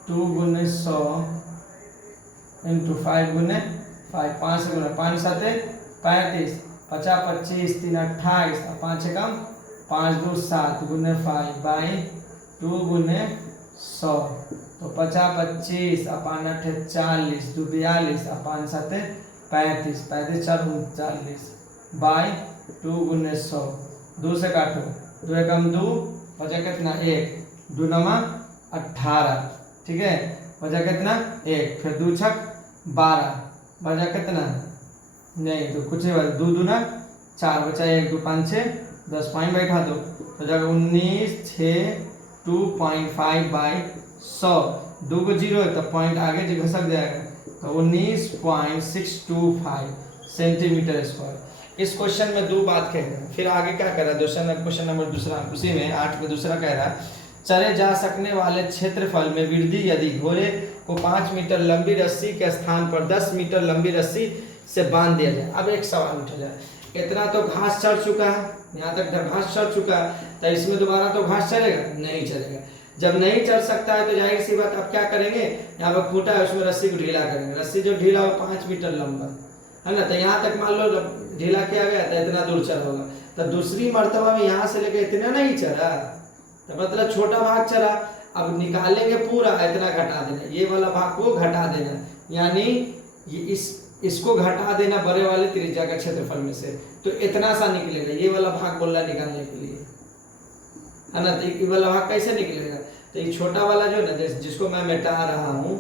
2 गुने 100 इंटू 5 गुने 5, 5 गुना 5 7 35, 50 25 3 28 और 5 कम 5 2 7 गुने 5 बाई 2 गुने 100, तो 50 25 अपान 8 40, 2 42 अपान 7 35, 35 4 39 बाई 2 गुने 100, 2 से काटो 2 एकम 2 बचा कितना 1, 2 नमा 18, ठीक है, बचा कितना 1, फिर 2 छक 12 बचा कितना नहीं तो कुछ नहीं, 2 दूना 4 बचा 1, 2 5 6 10 पॉइंट बैठा दो तो जाएगा 19 6 2.5 बाई 100, 2 को 0 है तो पॉइंट आगे जो घसक जाएगा तो 19.625 सेंटीमीटर स्क्वायर। इस क्वेश्चन में दो बात कह रहे हैं, फिर आगे क्या कह रहा है क्वेश्चन नंबर दूसरा, उसी में 8 में दूसरा कह रहा है चले जा सकने वाले क्षेत्रफल में वृद्धि यदि घोड़े को 5 मीटर लंबी रस्सी के स्थान पर 10 मीटर लंबी रस्सी से बांध दिया जाए। अब एक सवाल उठ जाए, इतना तो घास चढ़ चुका है, यहाँ तक घास चढ़ चुका है, तो इसमें दोबारा तो घास चलेगा नहीं चलेगा। जब नहीं चढ़ सकता है तो जाहिर सी बात अब क्या करेंगे, यहाँ पर खूंटा है उसमें रस्सी को ढीला करेंगे, रस्सी जो ढीला हो 5 मीटर लंबा है ना, तो यहाँ तक मान लो ढीला किया गया तो इतना दूर चढ़ा होगा, तो दूसरी मर्तबा में यहाँ से लेकर इतना नहीं चढ़ा, तो मतलब छोटा भाग चला, अब निकालेंगे पूरा इतना घटा देना, ये वाला भाग को घटा देना, यानी ये इसको घटा देना बड़े वाले त्रिज्या का क्षेत्रफल में से, तो इतना सा निकलेगा, ये वाला भाग बोल रहा निकालने के लिए है ना। तो ये वाला भाग कैसे निकलेगा, तो ये छोटा वाला जो ना जिसको मैं मिटा रहा हूँ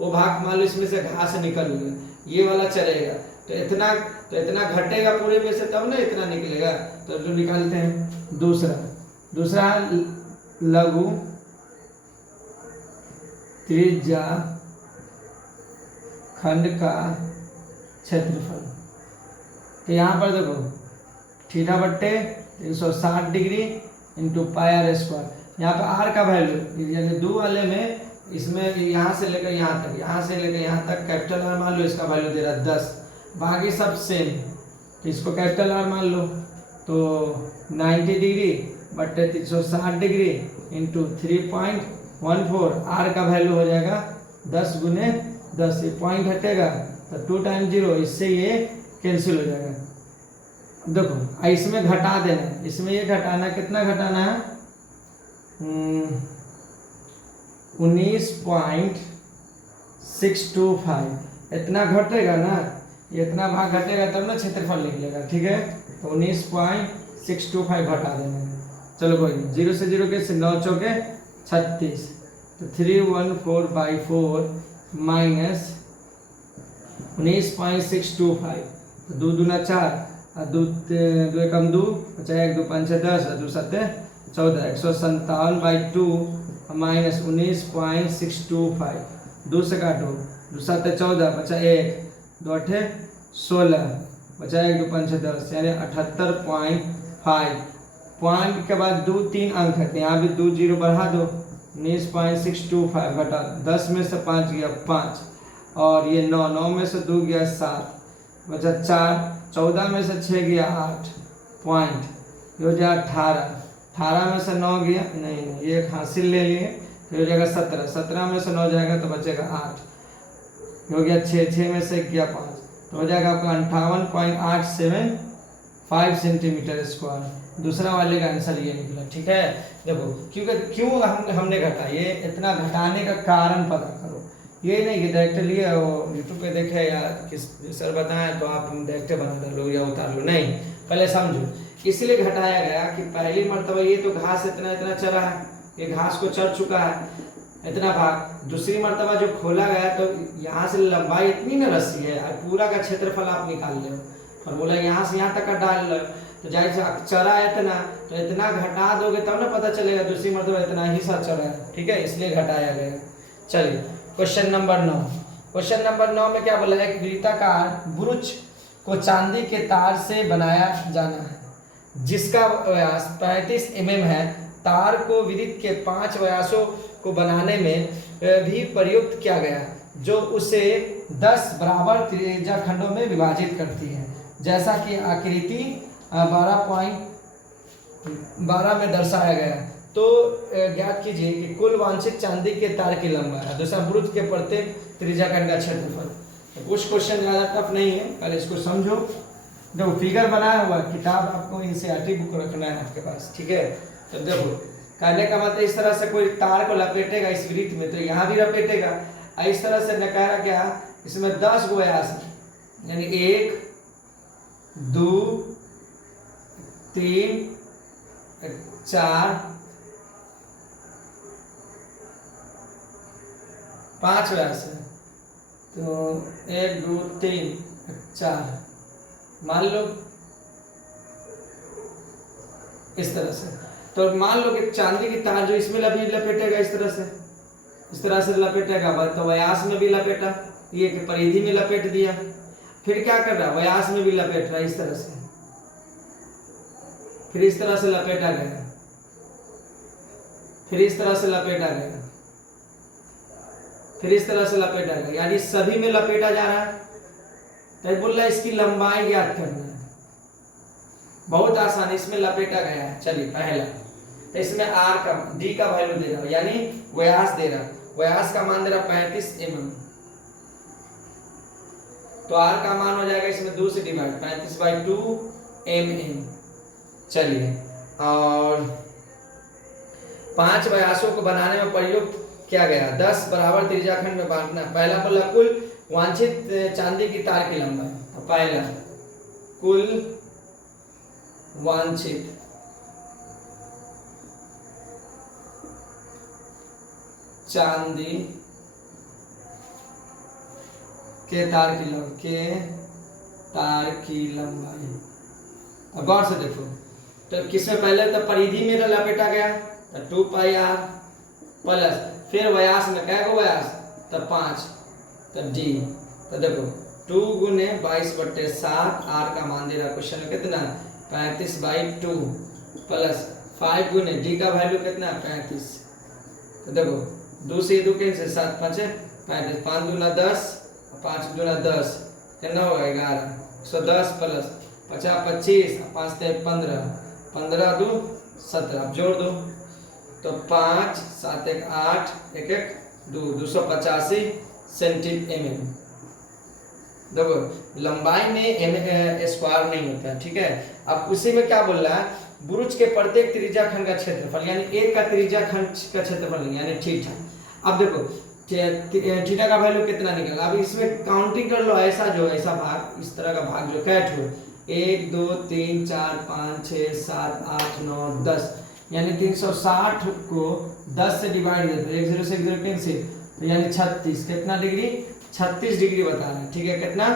वो भाग मान लो इसमें से घास निकल गया, ये वाला चलेगा, तो इतना घटेगा पूरे में से तब ना इतना निकलेगा। तो जो निकालते हैं दूसरा लघु त्रिज्या खंड का क्षेत्रफल, तो यहाँ पर देखो थीटा बट्टे 360 degree into pi r square, यहाँ पे आर का वैल्यू यानी दो वाले में इसमें यहाँ से लेकर यहाँ तक कैपिटल आर मान लो, इसका वैल्यू दे रहा है 10, बाकी सब सेम, तो इसको कैपिटल आर मान लो तो 90 डिग्री बट्टे 360 डिग्री इंटू 3.14, आर का वैल्यू हो जाएगा 10 गुने 10, ये पॉइंट हटेगा तो 2 टाइम 0, इससे ये कैंसिल हो जाएगा। देखो इसमें घटा देना, इसमें ये घटाना, कितना घटाना है 19.625, इतना घटेगा ना, ये इतना भाग घटेगा तब ना क्षेत्रफल निकलेगा, ठीक है, तो 19.625 घटा देना है। चलो कोई 0 से 0 के 9 चौके 36, तो 314/4 माइनस 19.625, तो 2 दूना 4 और 2 एकम 2 बचा 1 2 5 6 10 2 7 14, 157/2 माइनस 19.625, 2 से काटो 2 7 14 बचा 1 2 8 16 बचा 1 2 5 6 10, यानी 78.5, पॉइंट के बाद 2 3 अंक है, यहाँ भी 2 0 बढ़ा दो, 19.625 घटा 10 में से 5 गया 5 और ये 9 में से 2 गया 7 बचा 4, 14 में से 6 गया 8, पॉइंट ये हो जाएगा 18 में से 9 गया नहीं ये हासिल ले लिए, फिर हो जाएगा 17 में से 9 जाएगा तो बचेगा 8, हो गया 6 में से गया 5, तो हो जाएगा आपका 58.875 सेंटीमीटर स्क्वायर। दूसरा वाले का आंसर ये निकला, ठीक है। देखो क्यों हमने घटा, ये इतना घटाने का कारण पता करो, ये नहीं कि डायरेक्ट लिए यूट्यूब पे देखे या किस सर बताएं तो आप डायरेक्ट बना लो या उतार लो, नहीं, पहले समझो। इसलिए घटाया गया कि पहली मर्तबा ये तो घास इतना चढ़ा है, ये घास को चढ़ चुका है इतना भाग, दूसरी मर्तबा जो खोला गया तो यहाँ से लंबाई इतनी ना रस्सी है, पूरा का क्षेत्रफल आप निकाल लो और बोला यहाँ से यहाँ तक का डाल लो, तो जाहिर से चढ़ा इतना, तो इतना घटा दोगे तब ना पता चलेगा दूसरी मर्तबा इतना ही सा चढ़ा है, ठीक है, इसलिए घटाया गया। चलिए क्वेश्चन नंबर 9, क्वेश्चन नंबर 9 में क्या बोला है कि वृत्ताकार बुरुज को चांदी के तार से बनाया जाना है जिसका व्यास 35 mm है। तार को वृत्त के 5 व्यासों को बनाने में भी प्रयुक्त किया गया जो उसे 10 बराबर त्रिज्याखंडों में विभाजित करती है, जैसा कि आकृति 12 में दर्शाया गया। तो ज्ञात कीजिए कि कुल वांछित चांदी के तार की लंबाई, दूसरा बुरुज के प्रत्येक त्रिज्याखंड का क्षेत्रफल। तो कुछ क्वेश्चन ज़्यादा टफ नहीं है, पहले इसको समझो। देखो फिगर बनाया हुआ किताब आपको एनसीईआरटी बुक रखना है आपके पास, ठीक है। तो देखो कहने का मतलब इस तरह से कोई तार को लपेटेगा इस वृत्त में, तो यहाँ भी लपेटेगा। इस तरह से नकारा क्या, इसमें 10 गो व्यास यानी 1 2 3 4 5 व्यास है। तो 1 2 3 4 मान लो इस तरह से। तो मान लो कि चांदी की तार जो इसमें लपेटेगा इस तरह से लपेटेगा, तो व्यास में भी लपेटा, ये कि परिधि में लपेट दिया। फिर क्या कर रहा है, व्यास में भी लपेट रहा है इस तरह से, फिर इस तरह से लपेटा गया, फिर इस तरह से लपेटा गया, फिर इस तरह से लपेटा गया, यानी सभी में लपेटा जा रहा है। तो बोल रहा है इसकी लंबाई ज्ञात करना है, बहुत आसान, इसमें लपेटा गया है। चलिए पहला, तो इसमें आर का डी का वैल्यू दे रहा, यानी व्यास दे रहा, व्यास का मान दे रहा 35 mm। तो आर का मान हो जाएगा इसमें 2 से डिवाइड, 35/2 mm। चलिए, और 5 व्यासों को बनाने में प्रयुक्त किया गया 10 बराबर त्रिज्याखंड में बांटना। पहला बोला कुल वांछित चांदी की तार की लंबाई। पहला कुल वांछित चांदी के तार की लंबाई। अब गौर से देखो, तो किसमें पहले तो परिधि में लपेटा गया तो 2πr प्लस, फिर व्यास में क्या गो व्यास तो 5, तो डी। तो देखो 2 गुने 22/7, आर का मान दे रहा क्वेश्चन में कितना 35/2 प्लस 5 गुने डी का वैल्यू कितना 35। तो देखो 2 से 2 कैंसिल, 7 5 35, 5 दूना 10, 5 दूना 10, कितना होगा 11, 110 प्लस 50 25, 5 से 15, 15 2 17, अब जोड़ दो तो 5 7 1 8 1 1 2, 285 सेंटीमीटर। देखो लंबाई में स्क्वायर नहीं होता है, ठीक है। अब उसी में क्या बोल रहा है, बुरुज के प्रत्येक त्रिज्याखंड का क्षेत्रफल, यानी एक का त्रिज्याखंड का क्षेत्रफल नहीं, यानी थीटा। अब देखो थीटा का वैल्यू कितना निकला, अब इसमें काउंटिंग कर लो, ऐसा भाग, इस तरह का भाग जो कैट हो 1 2 3 4 5 6 7 8 9 10, यानी 360 को 10 से डिवाइड करते हैं, 1 0 से 1 0 कैंसिल, तो यानी 36, कितना डिग्री 36 डिग्री बता रहे हैं, ठीक है। कितना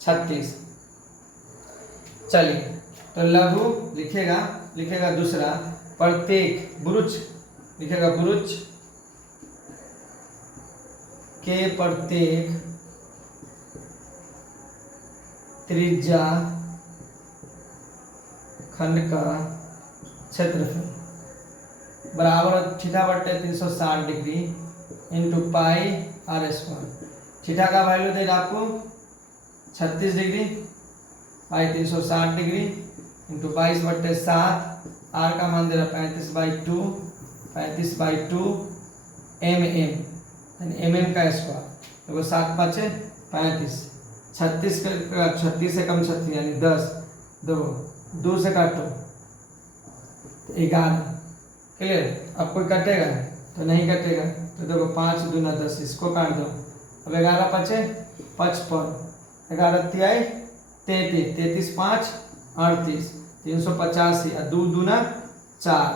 36। चलिए तो लघु लिखेगा दूसरा, प्रत्येक बुरुज लिखेगा, बुरुज के प्रत्येक त्रिज्या खंड का क्षेत्रफल बराबर θ/360 degree into pi r square. Theta का वैल्यू देगा आपको 36 degree, pi 360 degree into 22/7, r का मान दे रहा 35/2 mm, mm का स्क्वायर। देखो 7 5 35, 36 से कम 36 यानी 10, 2 से काटो 11, क्लियर। अब कोई कटेगा तो नहीं कटेगा, तो देखो 5 दूना 10, इसको काट दो। अब 11 5 55, 11 तिहाई 33, 33 5 38, 385 और 2 दूना 4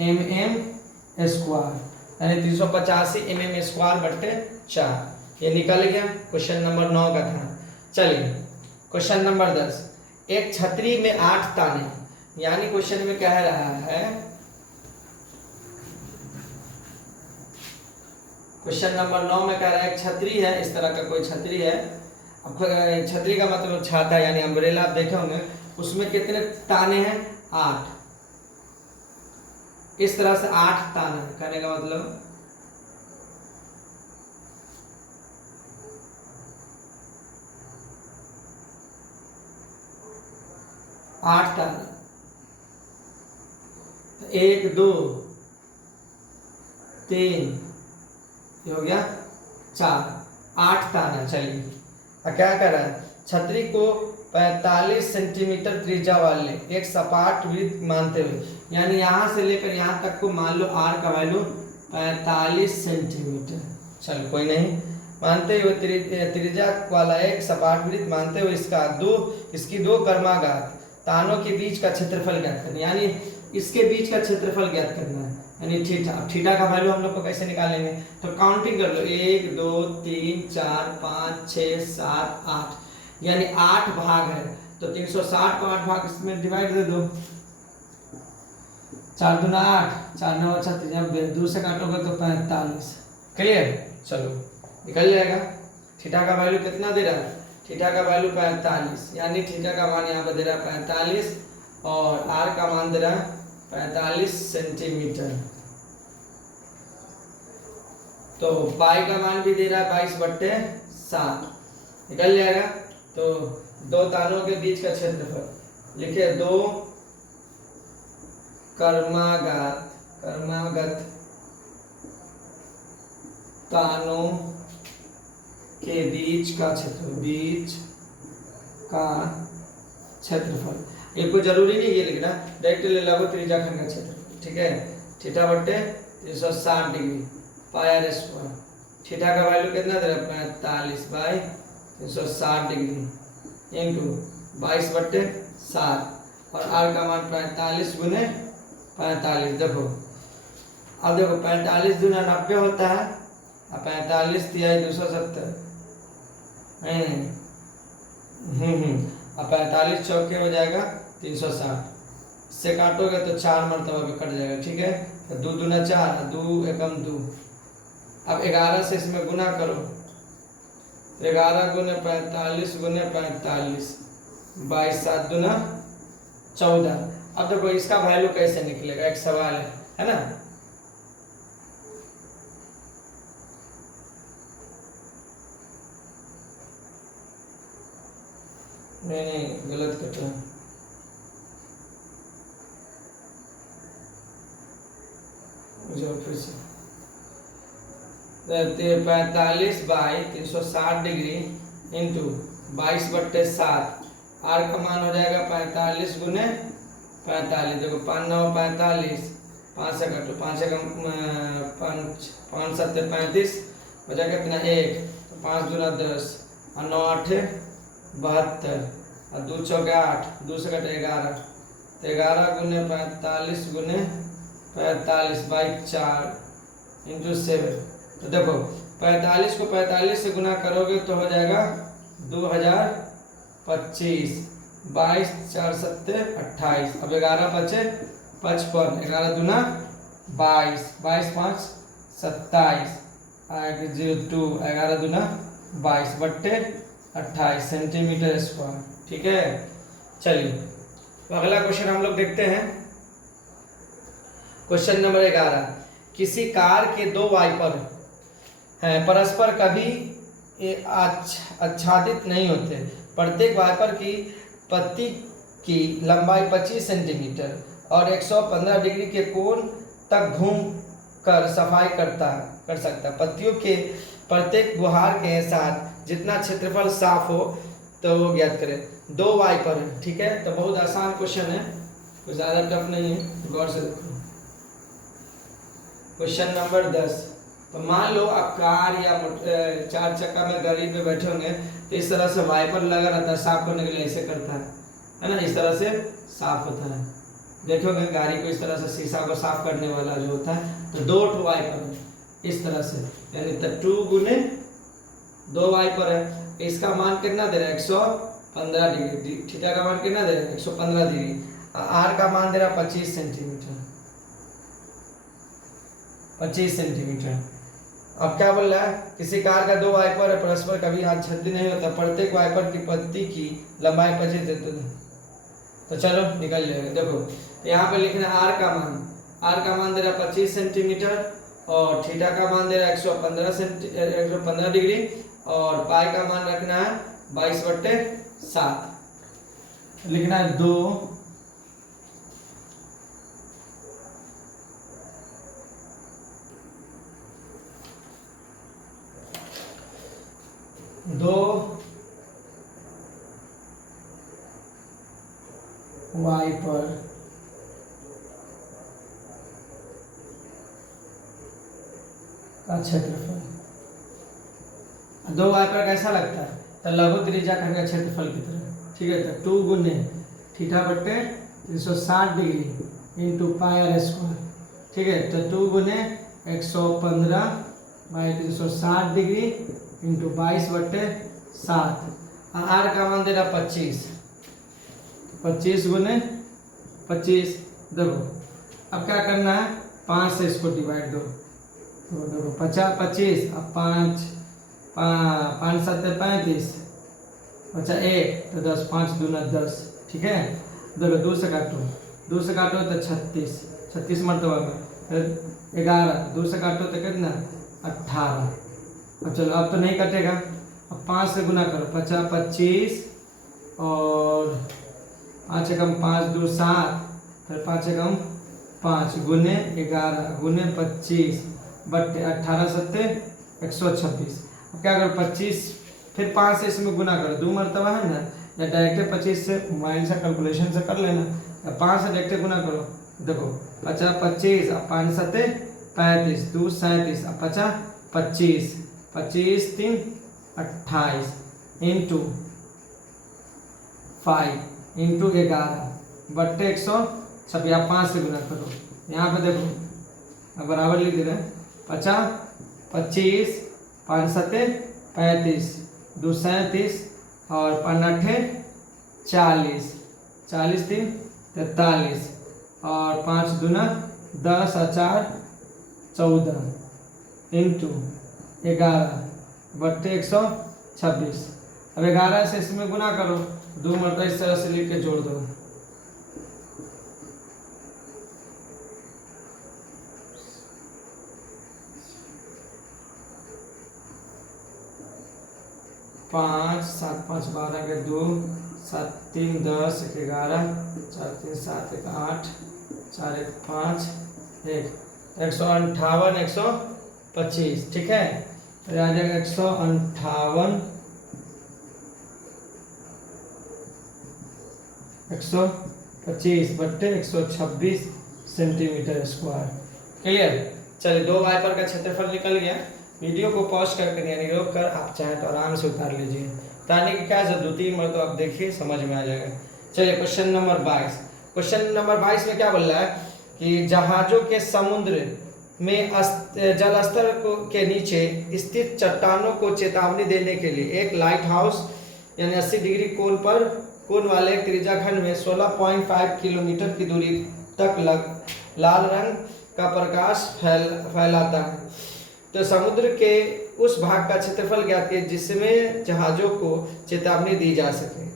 mm स्क्वायर, यानी 385 mm स्क्वायर/4। ये निकल गया, क्वेश्चन नंबर 9 का था। चलिए क्वेश्चन नंबर 10, एक छतरी में 8 ताने, यानी क्वेश्चन में कह रहा है क्वेश्चन नंबर 9 में कह रहा है छतरी है, इस तरह का कोई छतरी है। अब छतरी का मतलब छाता यानी अम्ब्रेला, आप देखे होंगे, उसमें कितने ताने हैं? 8। इस तरह से 8 ताने हैं, कहने का मतलब 8 ताने। 1 2 3 ये हो गया 4, 8 ताना। चलिए अब क्या कर रहा है, छतरी को 45 सेंटीमीटर त्रिज्या वाले एक सपाट वृत्त मानते हुए, यानी यहाँ से लेकर यहाँ तक को मान लो आर का वैल्यू 45 सेंटीमीटर। चलो कोई नहीं, मानते हुए त्रिज्या वाला एक सपाट वृत्त मानते हुए इसकी दो कर्माघात तानों के बीच का क्षेत्रफल ज्ञात करना, यानी इसके बीच का क्षेत्रफल ज्ञात करना है, यानी थीटा। अब थीटा का वैल्यू हम लोग को कैसे निकालेंगे, तो काउंटिंग कर लो, 1 2 3 4 5 6 7 8, यानी 8 भाग है, तो 360 को 8 भाग इसमें डिवाइड दे दो, 4 दूना 8, 4 9 36, जब 2 से काटोगे तो 45। क्लियर? चलो निकल जाएगा। थीटा का वैल्यू कितना दे रहा है, थीटा का वैल्यू 45, यानी थीटा का मान यहाँ पर दे रहा है 45 और आर का मान दे रहा है 45 सेंटीमीटर। तो पाई का मान भी दे रहा है 22/7, निकल जाएगा। तो दो तानों के बीच का क्षेत्रफल लिखे, 2 कर्मागत तानों के बीच का क्षेत्रफल। ये कोई जरूरी नहीं ये लिखना, डायरेक्ट ले लो त्रिज्याखंड का क्षेत्रफल, ठीक है। थीटा बट्टे 360 degree pi r square. Theta का वैल्यू कितना दे रहा है, 45/360 डिग्री इंटू 22/7 और आर का मान 45 गुने 45। देखो अब देखो 45 दूना 90 होता है, और 45 तिहाई 270, अब 45 चौके हो जाएगा 360, इससे काटोगे तो 4 मरतबा पे कट जाएगा, ठीक है। तो 2 दूना 4, 2 एकम 2। अब 11 से इसमें गुना करो, 11 गुने 45 गुने 45, 22 7 दूना 14। अब देखो इसका वैल्यू कैसे निकलेगा, एक सवाल है ना। नहीं गलत कर रहा हूँ, फिर से 45/360 डिग्री इंटू 22/7, आर का मान हो जाएगा 45 गुने 45। देखो 5 9 45, 5 से काटो, 5 5 7 35, बचा कितना 1, तो 5 दूना 10 और 9 8 72 और 2 चौके 8, 2 से कटे 11, तो 11 गुने 45 गुने 45/4 इंटू 7। तो देखो 45 को 45 से गुना करोगे तो हो जाएगा 2025, 22 4 7 28। अब 11 बचे 55, 11 दूना 22, 22 5 27, 02, 11 दूना 22/28 सेंटीमीटर स्क्वायर, ठीक है। चलिए तो अगला क्वेश्चन हम लोग देखते हैं। क्वेश्चन नंबर 11, किसी कार के 2 वाइपर हैं, परस्पर कभी आच्छादित नहीं होते, प्रत्येक वाइपर की पत्ती की लंबाई 25 सेंटीमीटर और 115 डिग्री के कोण तक घूम कर सफाई कर सकता है। पत्तियों के प्रत्येक गुहार के साथ जितना क्षेत्रफल साफ हो तो वो ज्ञात करें। 2 वाइपर है, ठीक है। तो बहुत आसान क्वेश्चन है, कुछ ज़्यादा टफ नहीं है, गौर से देखो। क्वेश्चन नंबर 10, तो मान लो आप कार या 4 चक्का में गाड़ी पे बैठे होंगे, तो इस तरह से वाइपर लगा रहता है, साफ करने के लिए ऐसे करता है ना, इस तरह से साफ होता है। देखोगे गाड़ी को इस तरह से शीशा को साफ करने वाला जो होता है, तो 2 वाइपर है इस तरह से, यानी 2 गुने 2 वाइपर है। इसका मान कितना दे रहा है, 115 डिग्री। थीटा का मान कितना दे रहा है, 115 डिग्री। आर का मान दे रहा है 25 सेंटीमीटर, 25 सेंटीमीटर। अब क्या बोल रहा है, किसी कार का 2 वाइपर है, परस्पर कभी हाथ क्षति नहीं होता, प्रत्येक वाइपर की पत्ती की लंबाई 25 देते। तो चलो निकल जाएगा। देखो यहाँ पे लिखना आर का मान, आर का मान दे रहा 25 सेंटीमीटर, और थीटा का मान दे रहा 115 डिग्री, और पाई का मान रखना है 22/7। लिखना है 2 वाइपर का क्षेत्रफल। 2 वाइपर कैसा लगता है, तो लघु त्रिज्याखंड का क्षेत्रफल की तरह, ठीक है। तो 2 गुने थीटा बट्टे 360 degree into pi r square, ठीक है। तो 2 गुने 115/360 डिग्री इंटू 22/7, आर का मान दे रहा 25, 25 गुने 25। देखो अब क्या करना है, 5 से इसको डिवाइड दो, तो देखो 50 25, अब 5 5 7 35, अच्छा 1 तो 10, 5 दूना 10, ठीक है। देखो 2 से काटो, 2 से काटो तो 36, 36 मरतबा में 11, 2 से काटो तो कितना 18। अब चलो अब तो नहीं कटेगा, अब 5 से गुना करो, 50 25, और 5 एकम 5 2 7, फिर 5 एकम 5 गुने 11 गुने 25 बट्टे 18 सत्ते 126। अब क्या करो 25, फिर 5 से इसमें गुना करो, 2 मरतबा है ना, या डायरेक्ट 25 से मोबाइल से कैलकुलेशन से कर लेना, या 5 से डायरेक्ट गुना करो। देखो 50 25, अब 5 सत्ते 35, 2 37, अब 50 25, 25 3 28 इंटू 5 इंटू 11 बट्टे 126, आप 5 से गुना करो। यहाँ पे देखो अब बराबर लिख दे रहे हैं, 50 25, 5 सत्ते 35, 2 37, और 5 8 40, 40 3 43, और 5 दूना 10 और 4 14 इंटू 11 बट्टे 126। अब 11 से इसमें गुना करो, 2 मरतबा इस तरह से लिख के जोड़ दो, पाँच 7 5 12 के 2, 7 3 10, 1 11, 4 3 7 1 8, 4 1 5 1, 158 125, ठीक है। तो आ जाएगा 158 125 बट्टे 126 सेंटीमीटर स्क्वायर। क्लियर। चलिए 2 वाइपर का क्षेत्रफल निकल गया। वीडियो को पॉज करके यानी रोक कर आप चाहें तो आराम से उतार लीजिए, उतारने की क्या जरूरत, 2-3 बार तो आप देखिए समझ में आ जाएगा। चलिए क्वेश्चन नंबर 22। क्वेश्चन नंबर 22 में क्या बोल रहा है कि जहाजों के समुद्र में जल स्तर के नीचे स्थित चट्टानों को चेतावनी देने के लिए एक लाइट हाउस यानी 80 डिग्री कोण वाले त्रिज्याखंड में 16.5 किलोमीटर की दूरी तक लाल रंग का प्रकाश फैलाता है। तो समुद्र के उस भाग का क्षेत्रफल ज्ञात कीजिए जिसमें जहाजों को चेतावनी दी जा सके।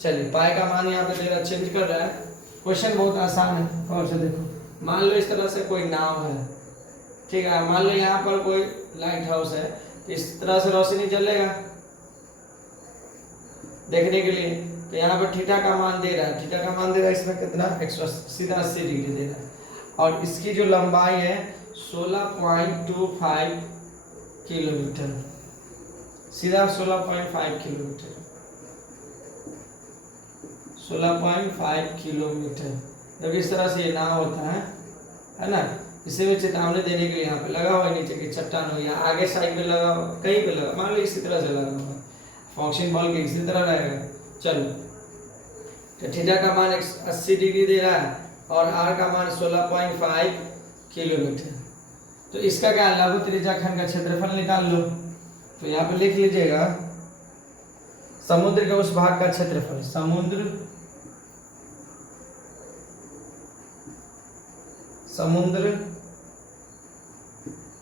चलिए पाई का मान यहाँ पे जरा चेंज कर रहा है। क्वेश्चन बहुत आसान है, और से देखो, मान लो इस तरह से कोई नाव है, ठीक है। मान लो यहाँ पर कोई लाइट हाउस है, तो इस तरह से रोशनी जलेगा देखने के लिए। तो यहाँ पर थीटा का मान दे रहा है, थीटा का मान दे रहा है इसमें कितना 180 डिग्री दे रहा है, और इसकी जो लंबाई है 16.25 किलोमीटर, सीधा 16.5 किलोमीटर, 16.5 किलोमीटर। जब इस तरह से ये नाव होता है ना, इसे भी चेतावनी देने के लिए यहाँ पे लगा हुआ है नीचे की चट्टान हो या आगे साइड में लगा हुआ, कहीं पे लगा, मान लो इसी तरह से लगा हुआ, फंक्शन बॉल के इसी तरह रहेगा। चलो तो थीटा का मान 80 डिग्री दे रहा है और आर का मान 16.5 किलोमीटर। तो इसका क्या लघु त्रिज्याखंड का क्षेत्रफल निकाल लो। तो यहाँ पे लिख लीजिएगा समुद्र के उस भाग का क्षेत्रफल, समुद्र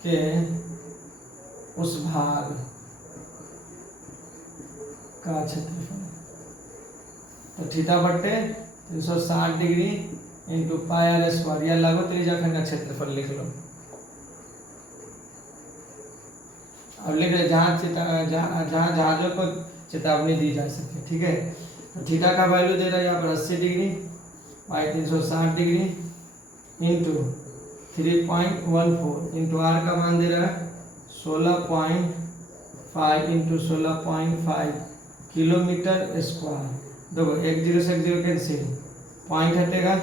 के उस भाग का क्षेत्रफल। तो थीटा बट्टे 360 degree into pi r square, या लघु त्रिज्याखंड का क्षेत्रफल लिख लो। अब लिख रहे जहाँ जहाजों को चेतावनी दी जा सके, ठीक है। तो थीटा का वैल्यू दे रहा है यहाँ पर 80 degree by 360 degree into 3.14 into r का मान दे रहा है 16.5 इंटू 16.5 किलोमीटर स्क्वायर। देखो 1 0 से 1 0 कैंसिल, पॉइंट हटेगा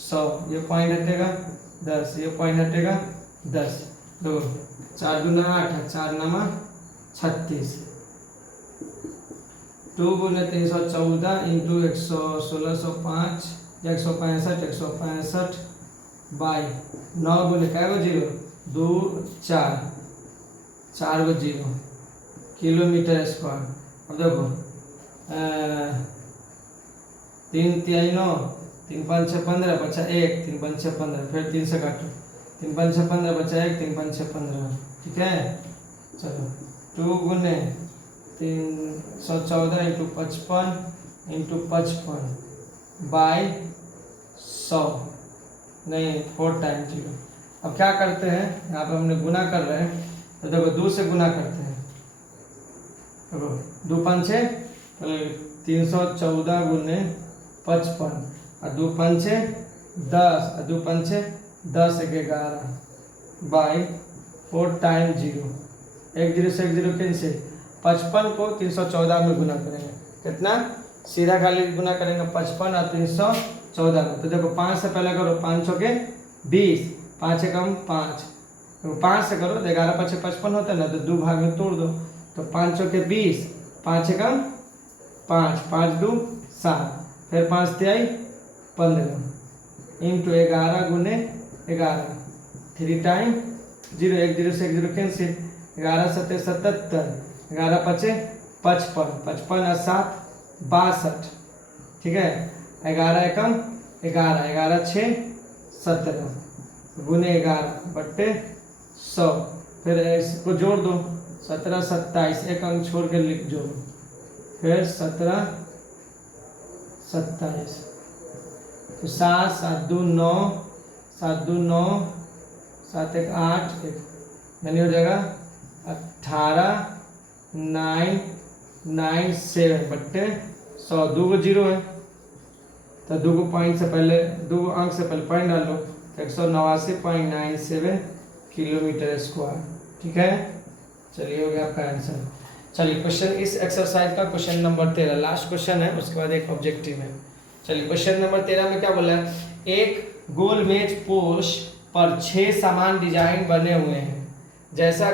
100, ये पॉइंट हटेगा 10, ये पॉइंट हटेगा 10। देखो 4 दूना 8 है, 4 नमा 36, 2 गुने 314 इंटू 1605 या 165 बाई 9 गुने क्या गो 0 2 4 4 गो 0 किलोमीटर स्क्वायर। अब देखो 3 3 9 3 5 6 15 बचा 1, 3 5 6 15, फिर 3 से काटो, 3 5 6 15 बचा 1, 3 5 6 15, ठीक है। चलो 2 गुने 314 इंटू 55 इंटू 55 बाई 100, नहीं 4 टाइम 0। अब क्या करते हैं, यहाँ पे हमने गुना कर रहे हैं, तो देखो 2 से गुना करते हैं। देखो 2 5 314 गुने 55 और 2 5 10 और 2 5 10 1 11 बाई 4 टाइम 0, 1 0 से 1 0 कैंसिल, 55 को 314 में गुना करेंगे, कितना सीधा खाली गुना करेंगे 55 और 314 में। तो देखो 5 से पहले करो, 5 के 20, 5 एकम 5, तो 5 से करो तो 11 5 55 होता है ना, तो 2 भाग में तोड़ दो, तो 5 के 20, 5 एकम 5, 5 2 7, फिर 5 तिहाई 15 इंटू 11 गुने 11, 3 टाइम 0, 1 0 से 1 0 कैंसिल, 11 7 77, 11 5 55, 55 और 7 62, ठीक है। 11 एकम 11, 11 6 17 गुने 11 बट्टे 100, फिर इसको जोड़ दो 17 27, एक अंक छोड़ के लिख जोड़ो, फिर 17 27, तो 7 7 2 9, 7 2 9, 7 1 8, यानी हो जाएगा 18 9 9 7 बट्टे 100, 2 को 0 है तो 2 को पॉइंट से पहले 2 अंक से पहले पॉइंट डाल लो, तो 189.97 किलोमीटर स्क्वायर, ठीक है। चलिए हो गया आपका आंसर। चलिए क्वेश्चन इस एक्सरसाइज का क्वेश्चन नंबर 13 लास्ट क्वेश्चन है, उसके बाद एक ऑब्जेक्टिव है। चलिए क्वेश्चन नंबर 13 में क्या बोला है, एक गोल मेज पोश पर 6 समान डिजाइन बने हुए हैं, जैसा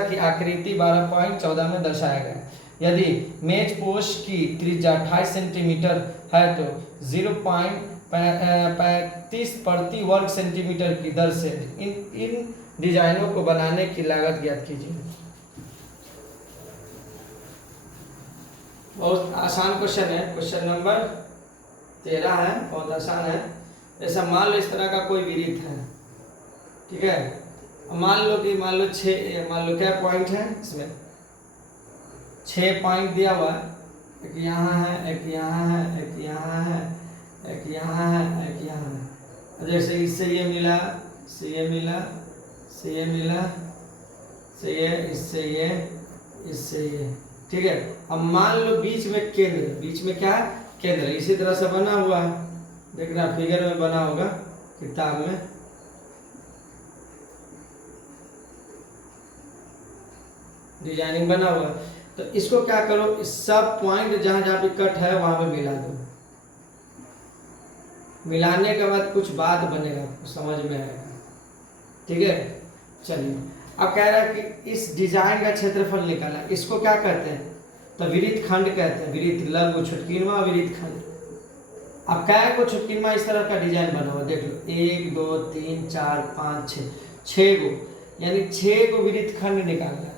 कि आकृति 12.14 में दर्शाया गया है। यदि मेज पोश की त्रिज्या 28 सेंटीमीटर है तो 0.35 प्रति वर्ग सेंटीमीटर की दर से इन डिजाइनों को बनाने की लागत ज्ञात कीजिए। बहुत आसान क्वेश्चन है, क्वेश्चन नंबर 13 है, बहुत आसान है। जैसा मान लो इस तरह का कोई वृत्त है, ठीक है। मान लो 6, मान लो क्या पॉइंट है इसमें, 6 पॉइंट दिया हुआ है, एक यहाँ है, एक यहाँ है, एक यहाँ है, एक यहाँ है, एक यहाँ है। जैसे इससे ये मिला, से ये मिला, से ये मिला, से ये, इससे ये, इससे ये, ठीक है। अब मान लो बीच में केंद्र, बीच में क्या है केंद्र, इसी तरह से बना हुआ है, देखना फिगर में बना होगा किताब में। डिजाइनिंग बना हुआ है, तो इसको क्या करो, इस सब पॉइंट जहां जहां पे कट है वहां पे मिला दो। मिलाने के बाद कुछ बात बनेगा, समझ में आएगा, ठीक है। चलिए अब कह रहा है कि इस डिजाइन का क्षेत्रफल निकाला, इसको क्या कहते हैं, तो वृत्त खंड कहते हैं, वृत्त लघु छुटकिनवा वृत्त खंड। अब क्या को छुटकिनवा इस तरह का डिजाइन बना हुआ, देख लो 1 2 3 4 5 6 गो, यानी 6 गो वृत्त खंड निकालना है।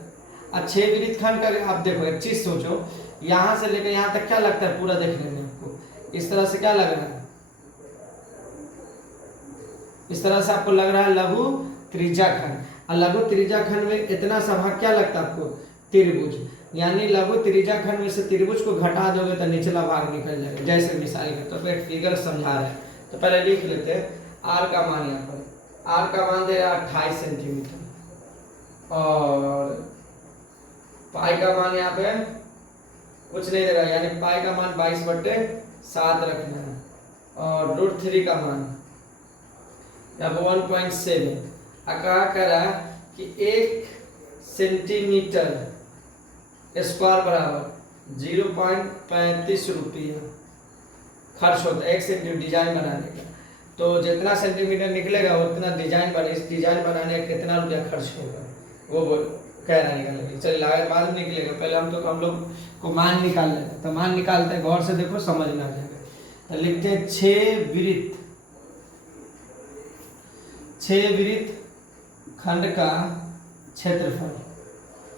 अब 6 वृत्त खंड का आप देखो, एक चीज सोचो, यहाँ से लेकर यहाँ तक क्या लगता है पूरा देखने में आपको, इस तरह से क्या लग रहा है, इस तरह से आपको लग रहा है लघु त्रिज्या खंड। और लघु त्रिज्याखंड में इतना सा भाग क्या लगता है आपको, त्रिभुज, यानी लघु त्रिज्याखंड में से त्रिभुज को घटा दोगे तो निचला भाग निकल जाएगा। जैसे मिसाल के तौर पर एक फिगर समझा रहे हैं, तो पहले लिख लेते हैं आर का मान, यहाँ पर आर का मान दे रहा 28 सेंटीमीटर और पाई का मान यहाँ पे कुछ नहीं दे रहा, यानी पाई का मान 22/7 रखना है और √3 का मान यहाँ पे 1.7। कहा करा कि 1 सेंटीमीटर स्क्वायर बराबर 0.35 रुपया खर्च होता है 1 सेंटीमीटर डिजाइन बनाने का। तो जितना सेंटीमीटर निकलेगा उतना डिजाइन बने, इस डिजाइन बनाने का कितना रुपया खर्च होगा वो कह रहा निकालेंगे। चलिए लागत बाद में निकलेगा, पहले हम लोग को मान निकाल लेते हैं। तो मान निकालते हैं, गौर से देखो समझ में आ जाएगा। तो लिखते हैं 6 वृत्त खंड का क्षेत्रफल,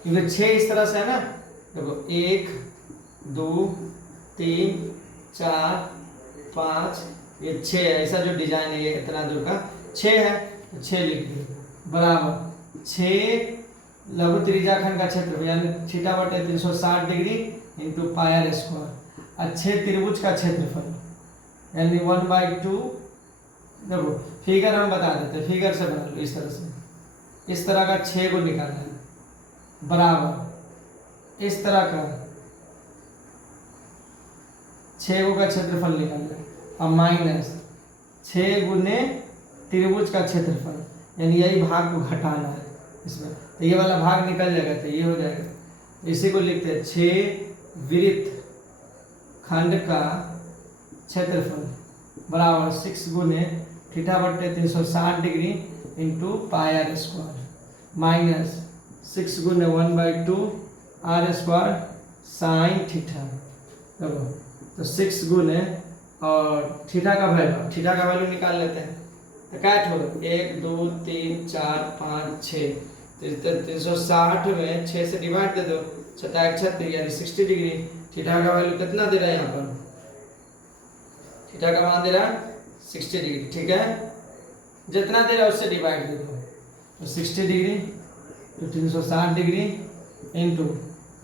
क्योंकि 6 इस तरह से है ना, देखो 1 2 3 4 5 ये 6 है, ऐसा जो डिजाइन है ये इतना दूर का 6 है, तो 6 लिख दिए बराबर 6 लघु त्रिज्याखंड का क्षेत्रफल यानी θ/360 डिग्री इंटू पाई स्क्वायर, अच्छे त्रिभुज का क्षेत्रफल यानी 1/2। देखो फिगर हम बता देते हैं, फिगर से बना लो इस तरह से, इस तरह का 6 को निकालना है बराबर इस तरह का 6 को का क्षेत्रफल निकालना है और माइनस 6 गुने त्रिभुज का क्षेत्रफल, यानी यही भाग को घटाना है इसमें, तो ये वाला भाग निकल जाएगा तो ये हो जाएगा। इसी को लिखते हैं 6 वृत्त खंड का क्षेत्रफल बराबर 6 गुने θ/360 degree into pi square minus 6 गुने 1/2 r स्क्वायर साइन थीटा। तो 6 गुने और थीटा का वैल्यू निकाल लेते हैं। तो क्या होगा 1 2 3 4 5 6, 360 में 6 से डिवाइड दे दो, 36 यानी 60 डिग्री। थीटा का वैल्यू कितना दे रहा है यहाँ पर, थीटा का मान दे रहा है 60 डिग्री, ठीक है। जितना दे रहा है उससे डिवाइड दे दो, तो 60 डिग्री तो 360 डिग्री इंटू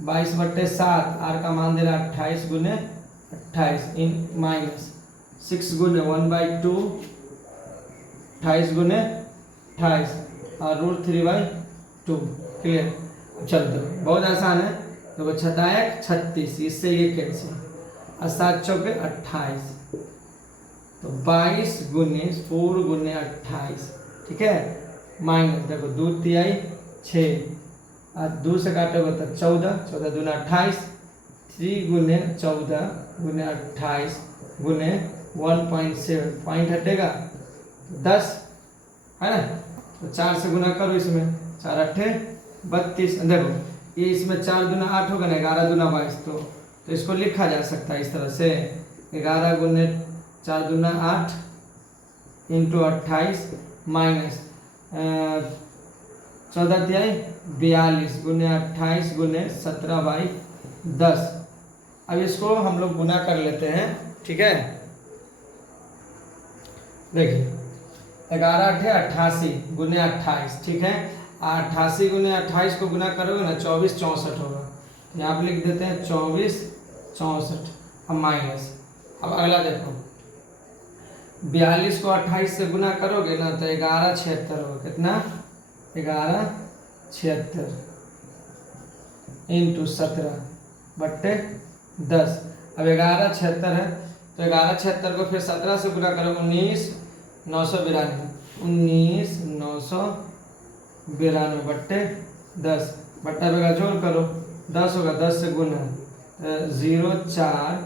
22/7, आर का मान दे रहा है 28 गुने 28 इन माइनस 6 गुने 1/2 28 गुने 28 और √3/2। क्लियर। चलते बहुत आसान है। तो 6 36, इससे ये कैंसिल और 7 चौके 28, तो 22 गुने 4 गुने 28, ठीक है। माइनस देखो 2 तिहाई 6 और 2 से काटोगे तो 14, 14 दूना 28, 3 गुने 14 गुने 28 गुने 1.7, पॉइंट हटेगा 10 है ना। तो 4 से गुना करो इसमें, 4 8 32। देखो ये इसमें 4 दूना 8 होगा ना, 11 दूना 22, तो इसको लिखा जा सकता है इस तरह से 11 गुने 4 दूना 8 इंटू 28 माइनस 14 तिहाई 42 गुने 28 गुने 17/10। अब इसको हम लोग गुना कर लेते हैं, ठीक है। देखिए 11 8 88 गुने 28, ठीक है। 88 गुने 28 को गुना करोगे ना 24 64 होगा, यहाँ पे लिख देते हैं 24 64। अब माइनस, अब अगला देखो 42 को 28 से गुना करोगे ना तो 11 76 होगा, कितना 11 76 इंटू 17/10। अब 11 76 है तो 11 76 को फिर 17 से गुना करो 19 992 19 992/10 बट्टा बेगा जोड़ करो 10 होगा, 10 से गुना 0 4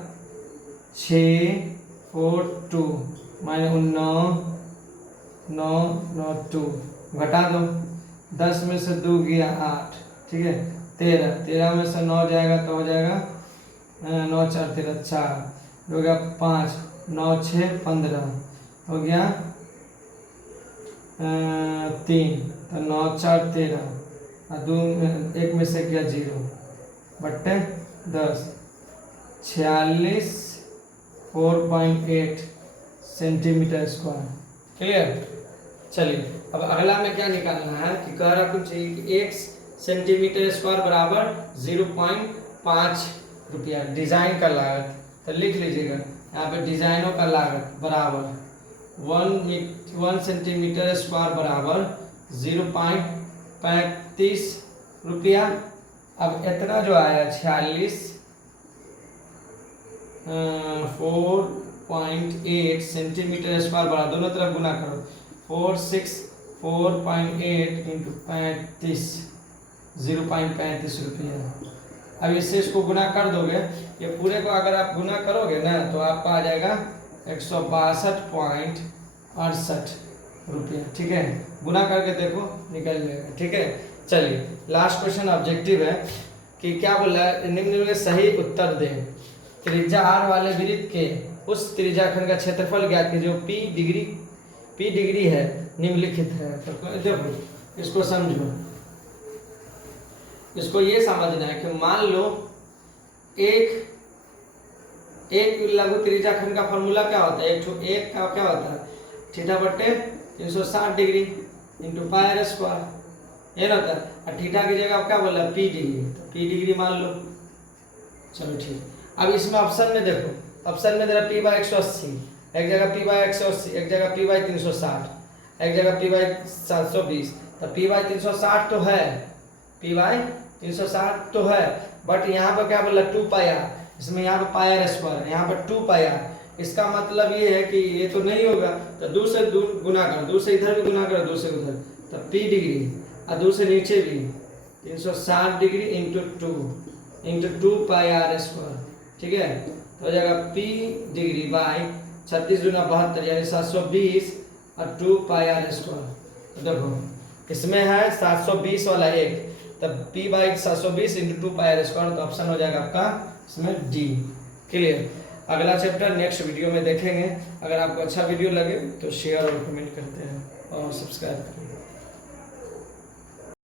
6 4 2 -9 9 9 2 घटा दो, 10 में से 2 गया 8, ठीक है। 13 में से 9 जाएगा तो हो जाएगा 9 4 13 4 हो गया 5 9 6 15 हो गया 3, तो 9 4 13 और 2 1 में से गया 0/10 46 4.8 सेंटीमीटर स्क्वायर। क्लियर। चलिए अब अगला में क्या निकालना है कि कह रहा कुछ 1 सेंटीमीटर स्क्वायर बराबर 0.5 रुपया डिजाइन का लागत। तो लिख लीजिएगा यहाँ पे डिजाइनों का लागत बराबर 1 सेंटीमीटर स्क्वायर बराबर 0.35 रुपया। अब इतना जो आया 4.8 सेंटीमीटर स्क्वायर बराबर, दोनों तरफ गुना करो, 4.8 इंटू 35 0.35 रुपया। अब इससे इसको गुना कर दोगे, ये पूरे को अगर आप गुना करोगे ना तो आपका आ जाएगा 162.68 रुपया। ठीक है, गुना करके देखो निकल जाएगा। ठीक है, चलिए लास्ट क्वेश्चन ऑब्जेक्टिव है कि क्या बोला है, निम्न में सही उत्तर दें। त्रिज्या r वाले वृत्त के उस त्रिज्याखंड का क्षेत्रफल ज्ञात कीजिए जो p डिग्री है, निम्नलिखित है। तो देखो इसको समझो, इसको ये समझना है कि मान लो एक लघु त्रिज्याखंड का फॉर्मूला क्या होता है, एक का क्या होता है, थीटा बट्टे 360 degree into pi r square, ये ना होता है। और थीटा की जगह क्या बोला, पी डिग्री, तो पी डिग्री मान लो। चलो ठीक, अब इसमें ऑप्शन में देखो, ऑप्शन में दे रहा p/180, एक जगह p/180, एक जगह p/360, एक जगह p/720। तो p/360 तो है, p/360 तो है, बट यहाँ पर क्या बोला 2 पाई आर, इसमें यहाँ पर पाई आर स्क्वायर, यहाँ पर 2 पाई आर। इसका मतलब ये है कि ये तो नहीं होगा, तो 2 से गुना करो, 2 से इधर भी गुना करो, 2 से उधर, तो p डिग्री, और 2 से नीचे भी 360 degree into 2 pi r square. ठीक है, तो हो जाएगा p डिग्री बाई 36 × 72 यानी 720 और 2 पाई आर स्क्वायर। तो देखो इसमें है 720 वाला एक, तब p/720 into 2 pi r square, तो ऑप्शन हो जाएगा आपका इसमें डी। क्लियर, अगला चैप्टर नेक्स्ट वीडियो में देखेंगे। अगर आपको अच्छा वीडियो लगे तो शेयर और कमेंट करते हैं और सब्सक्राइब करें।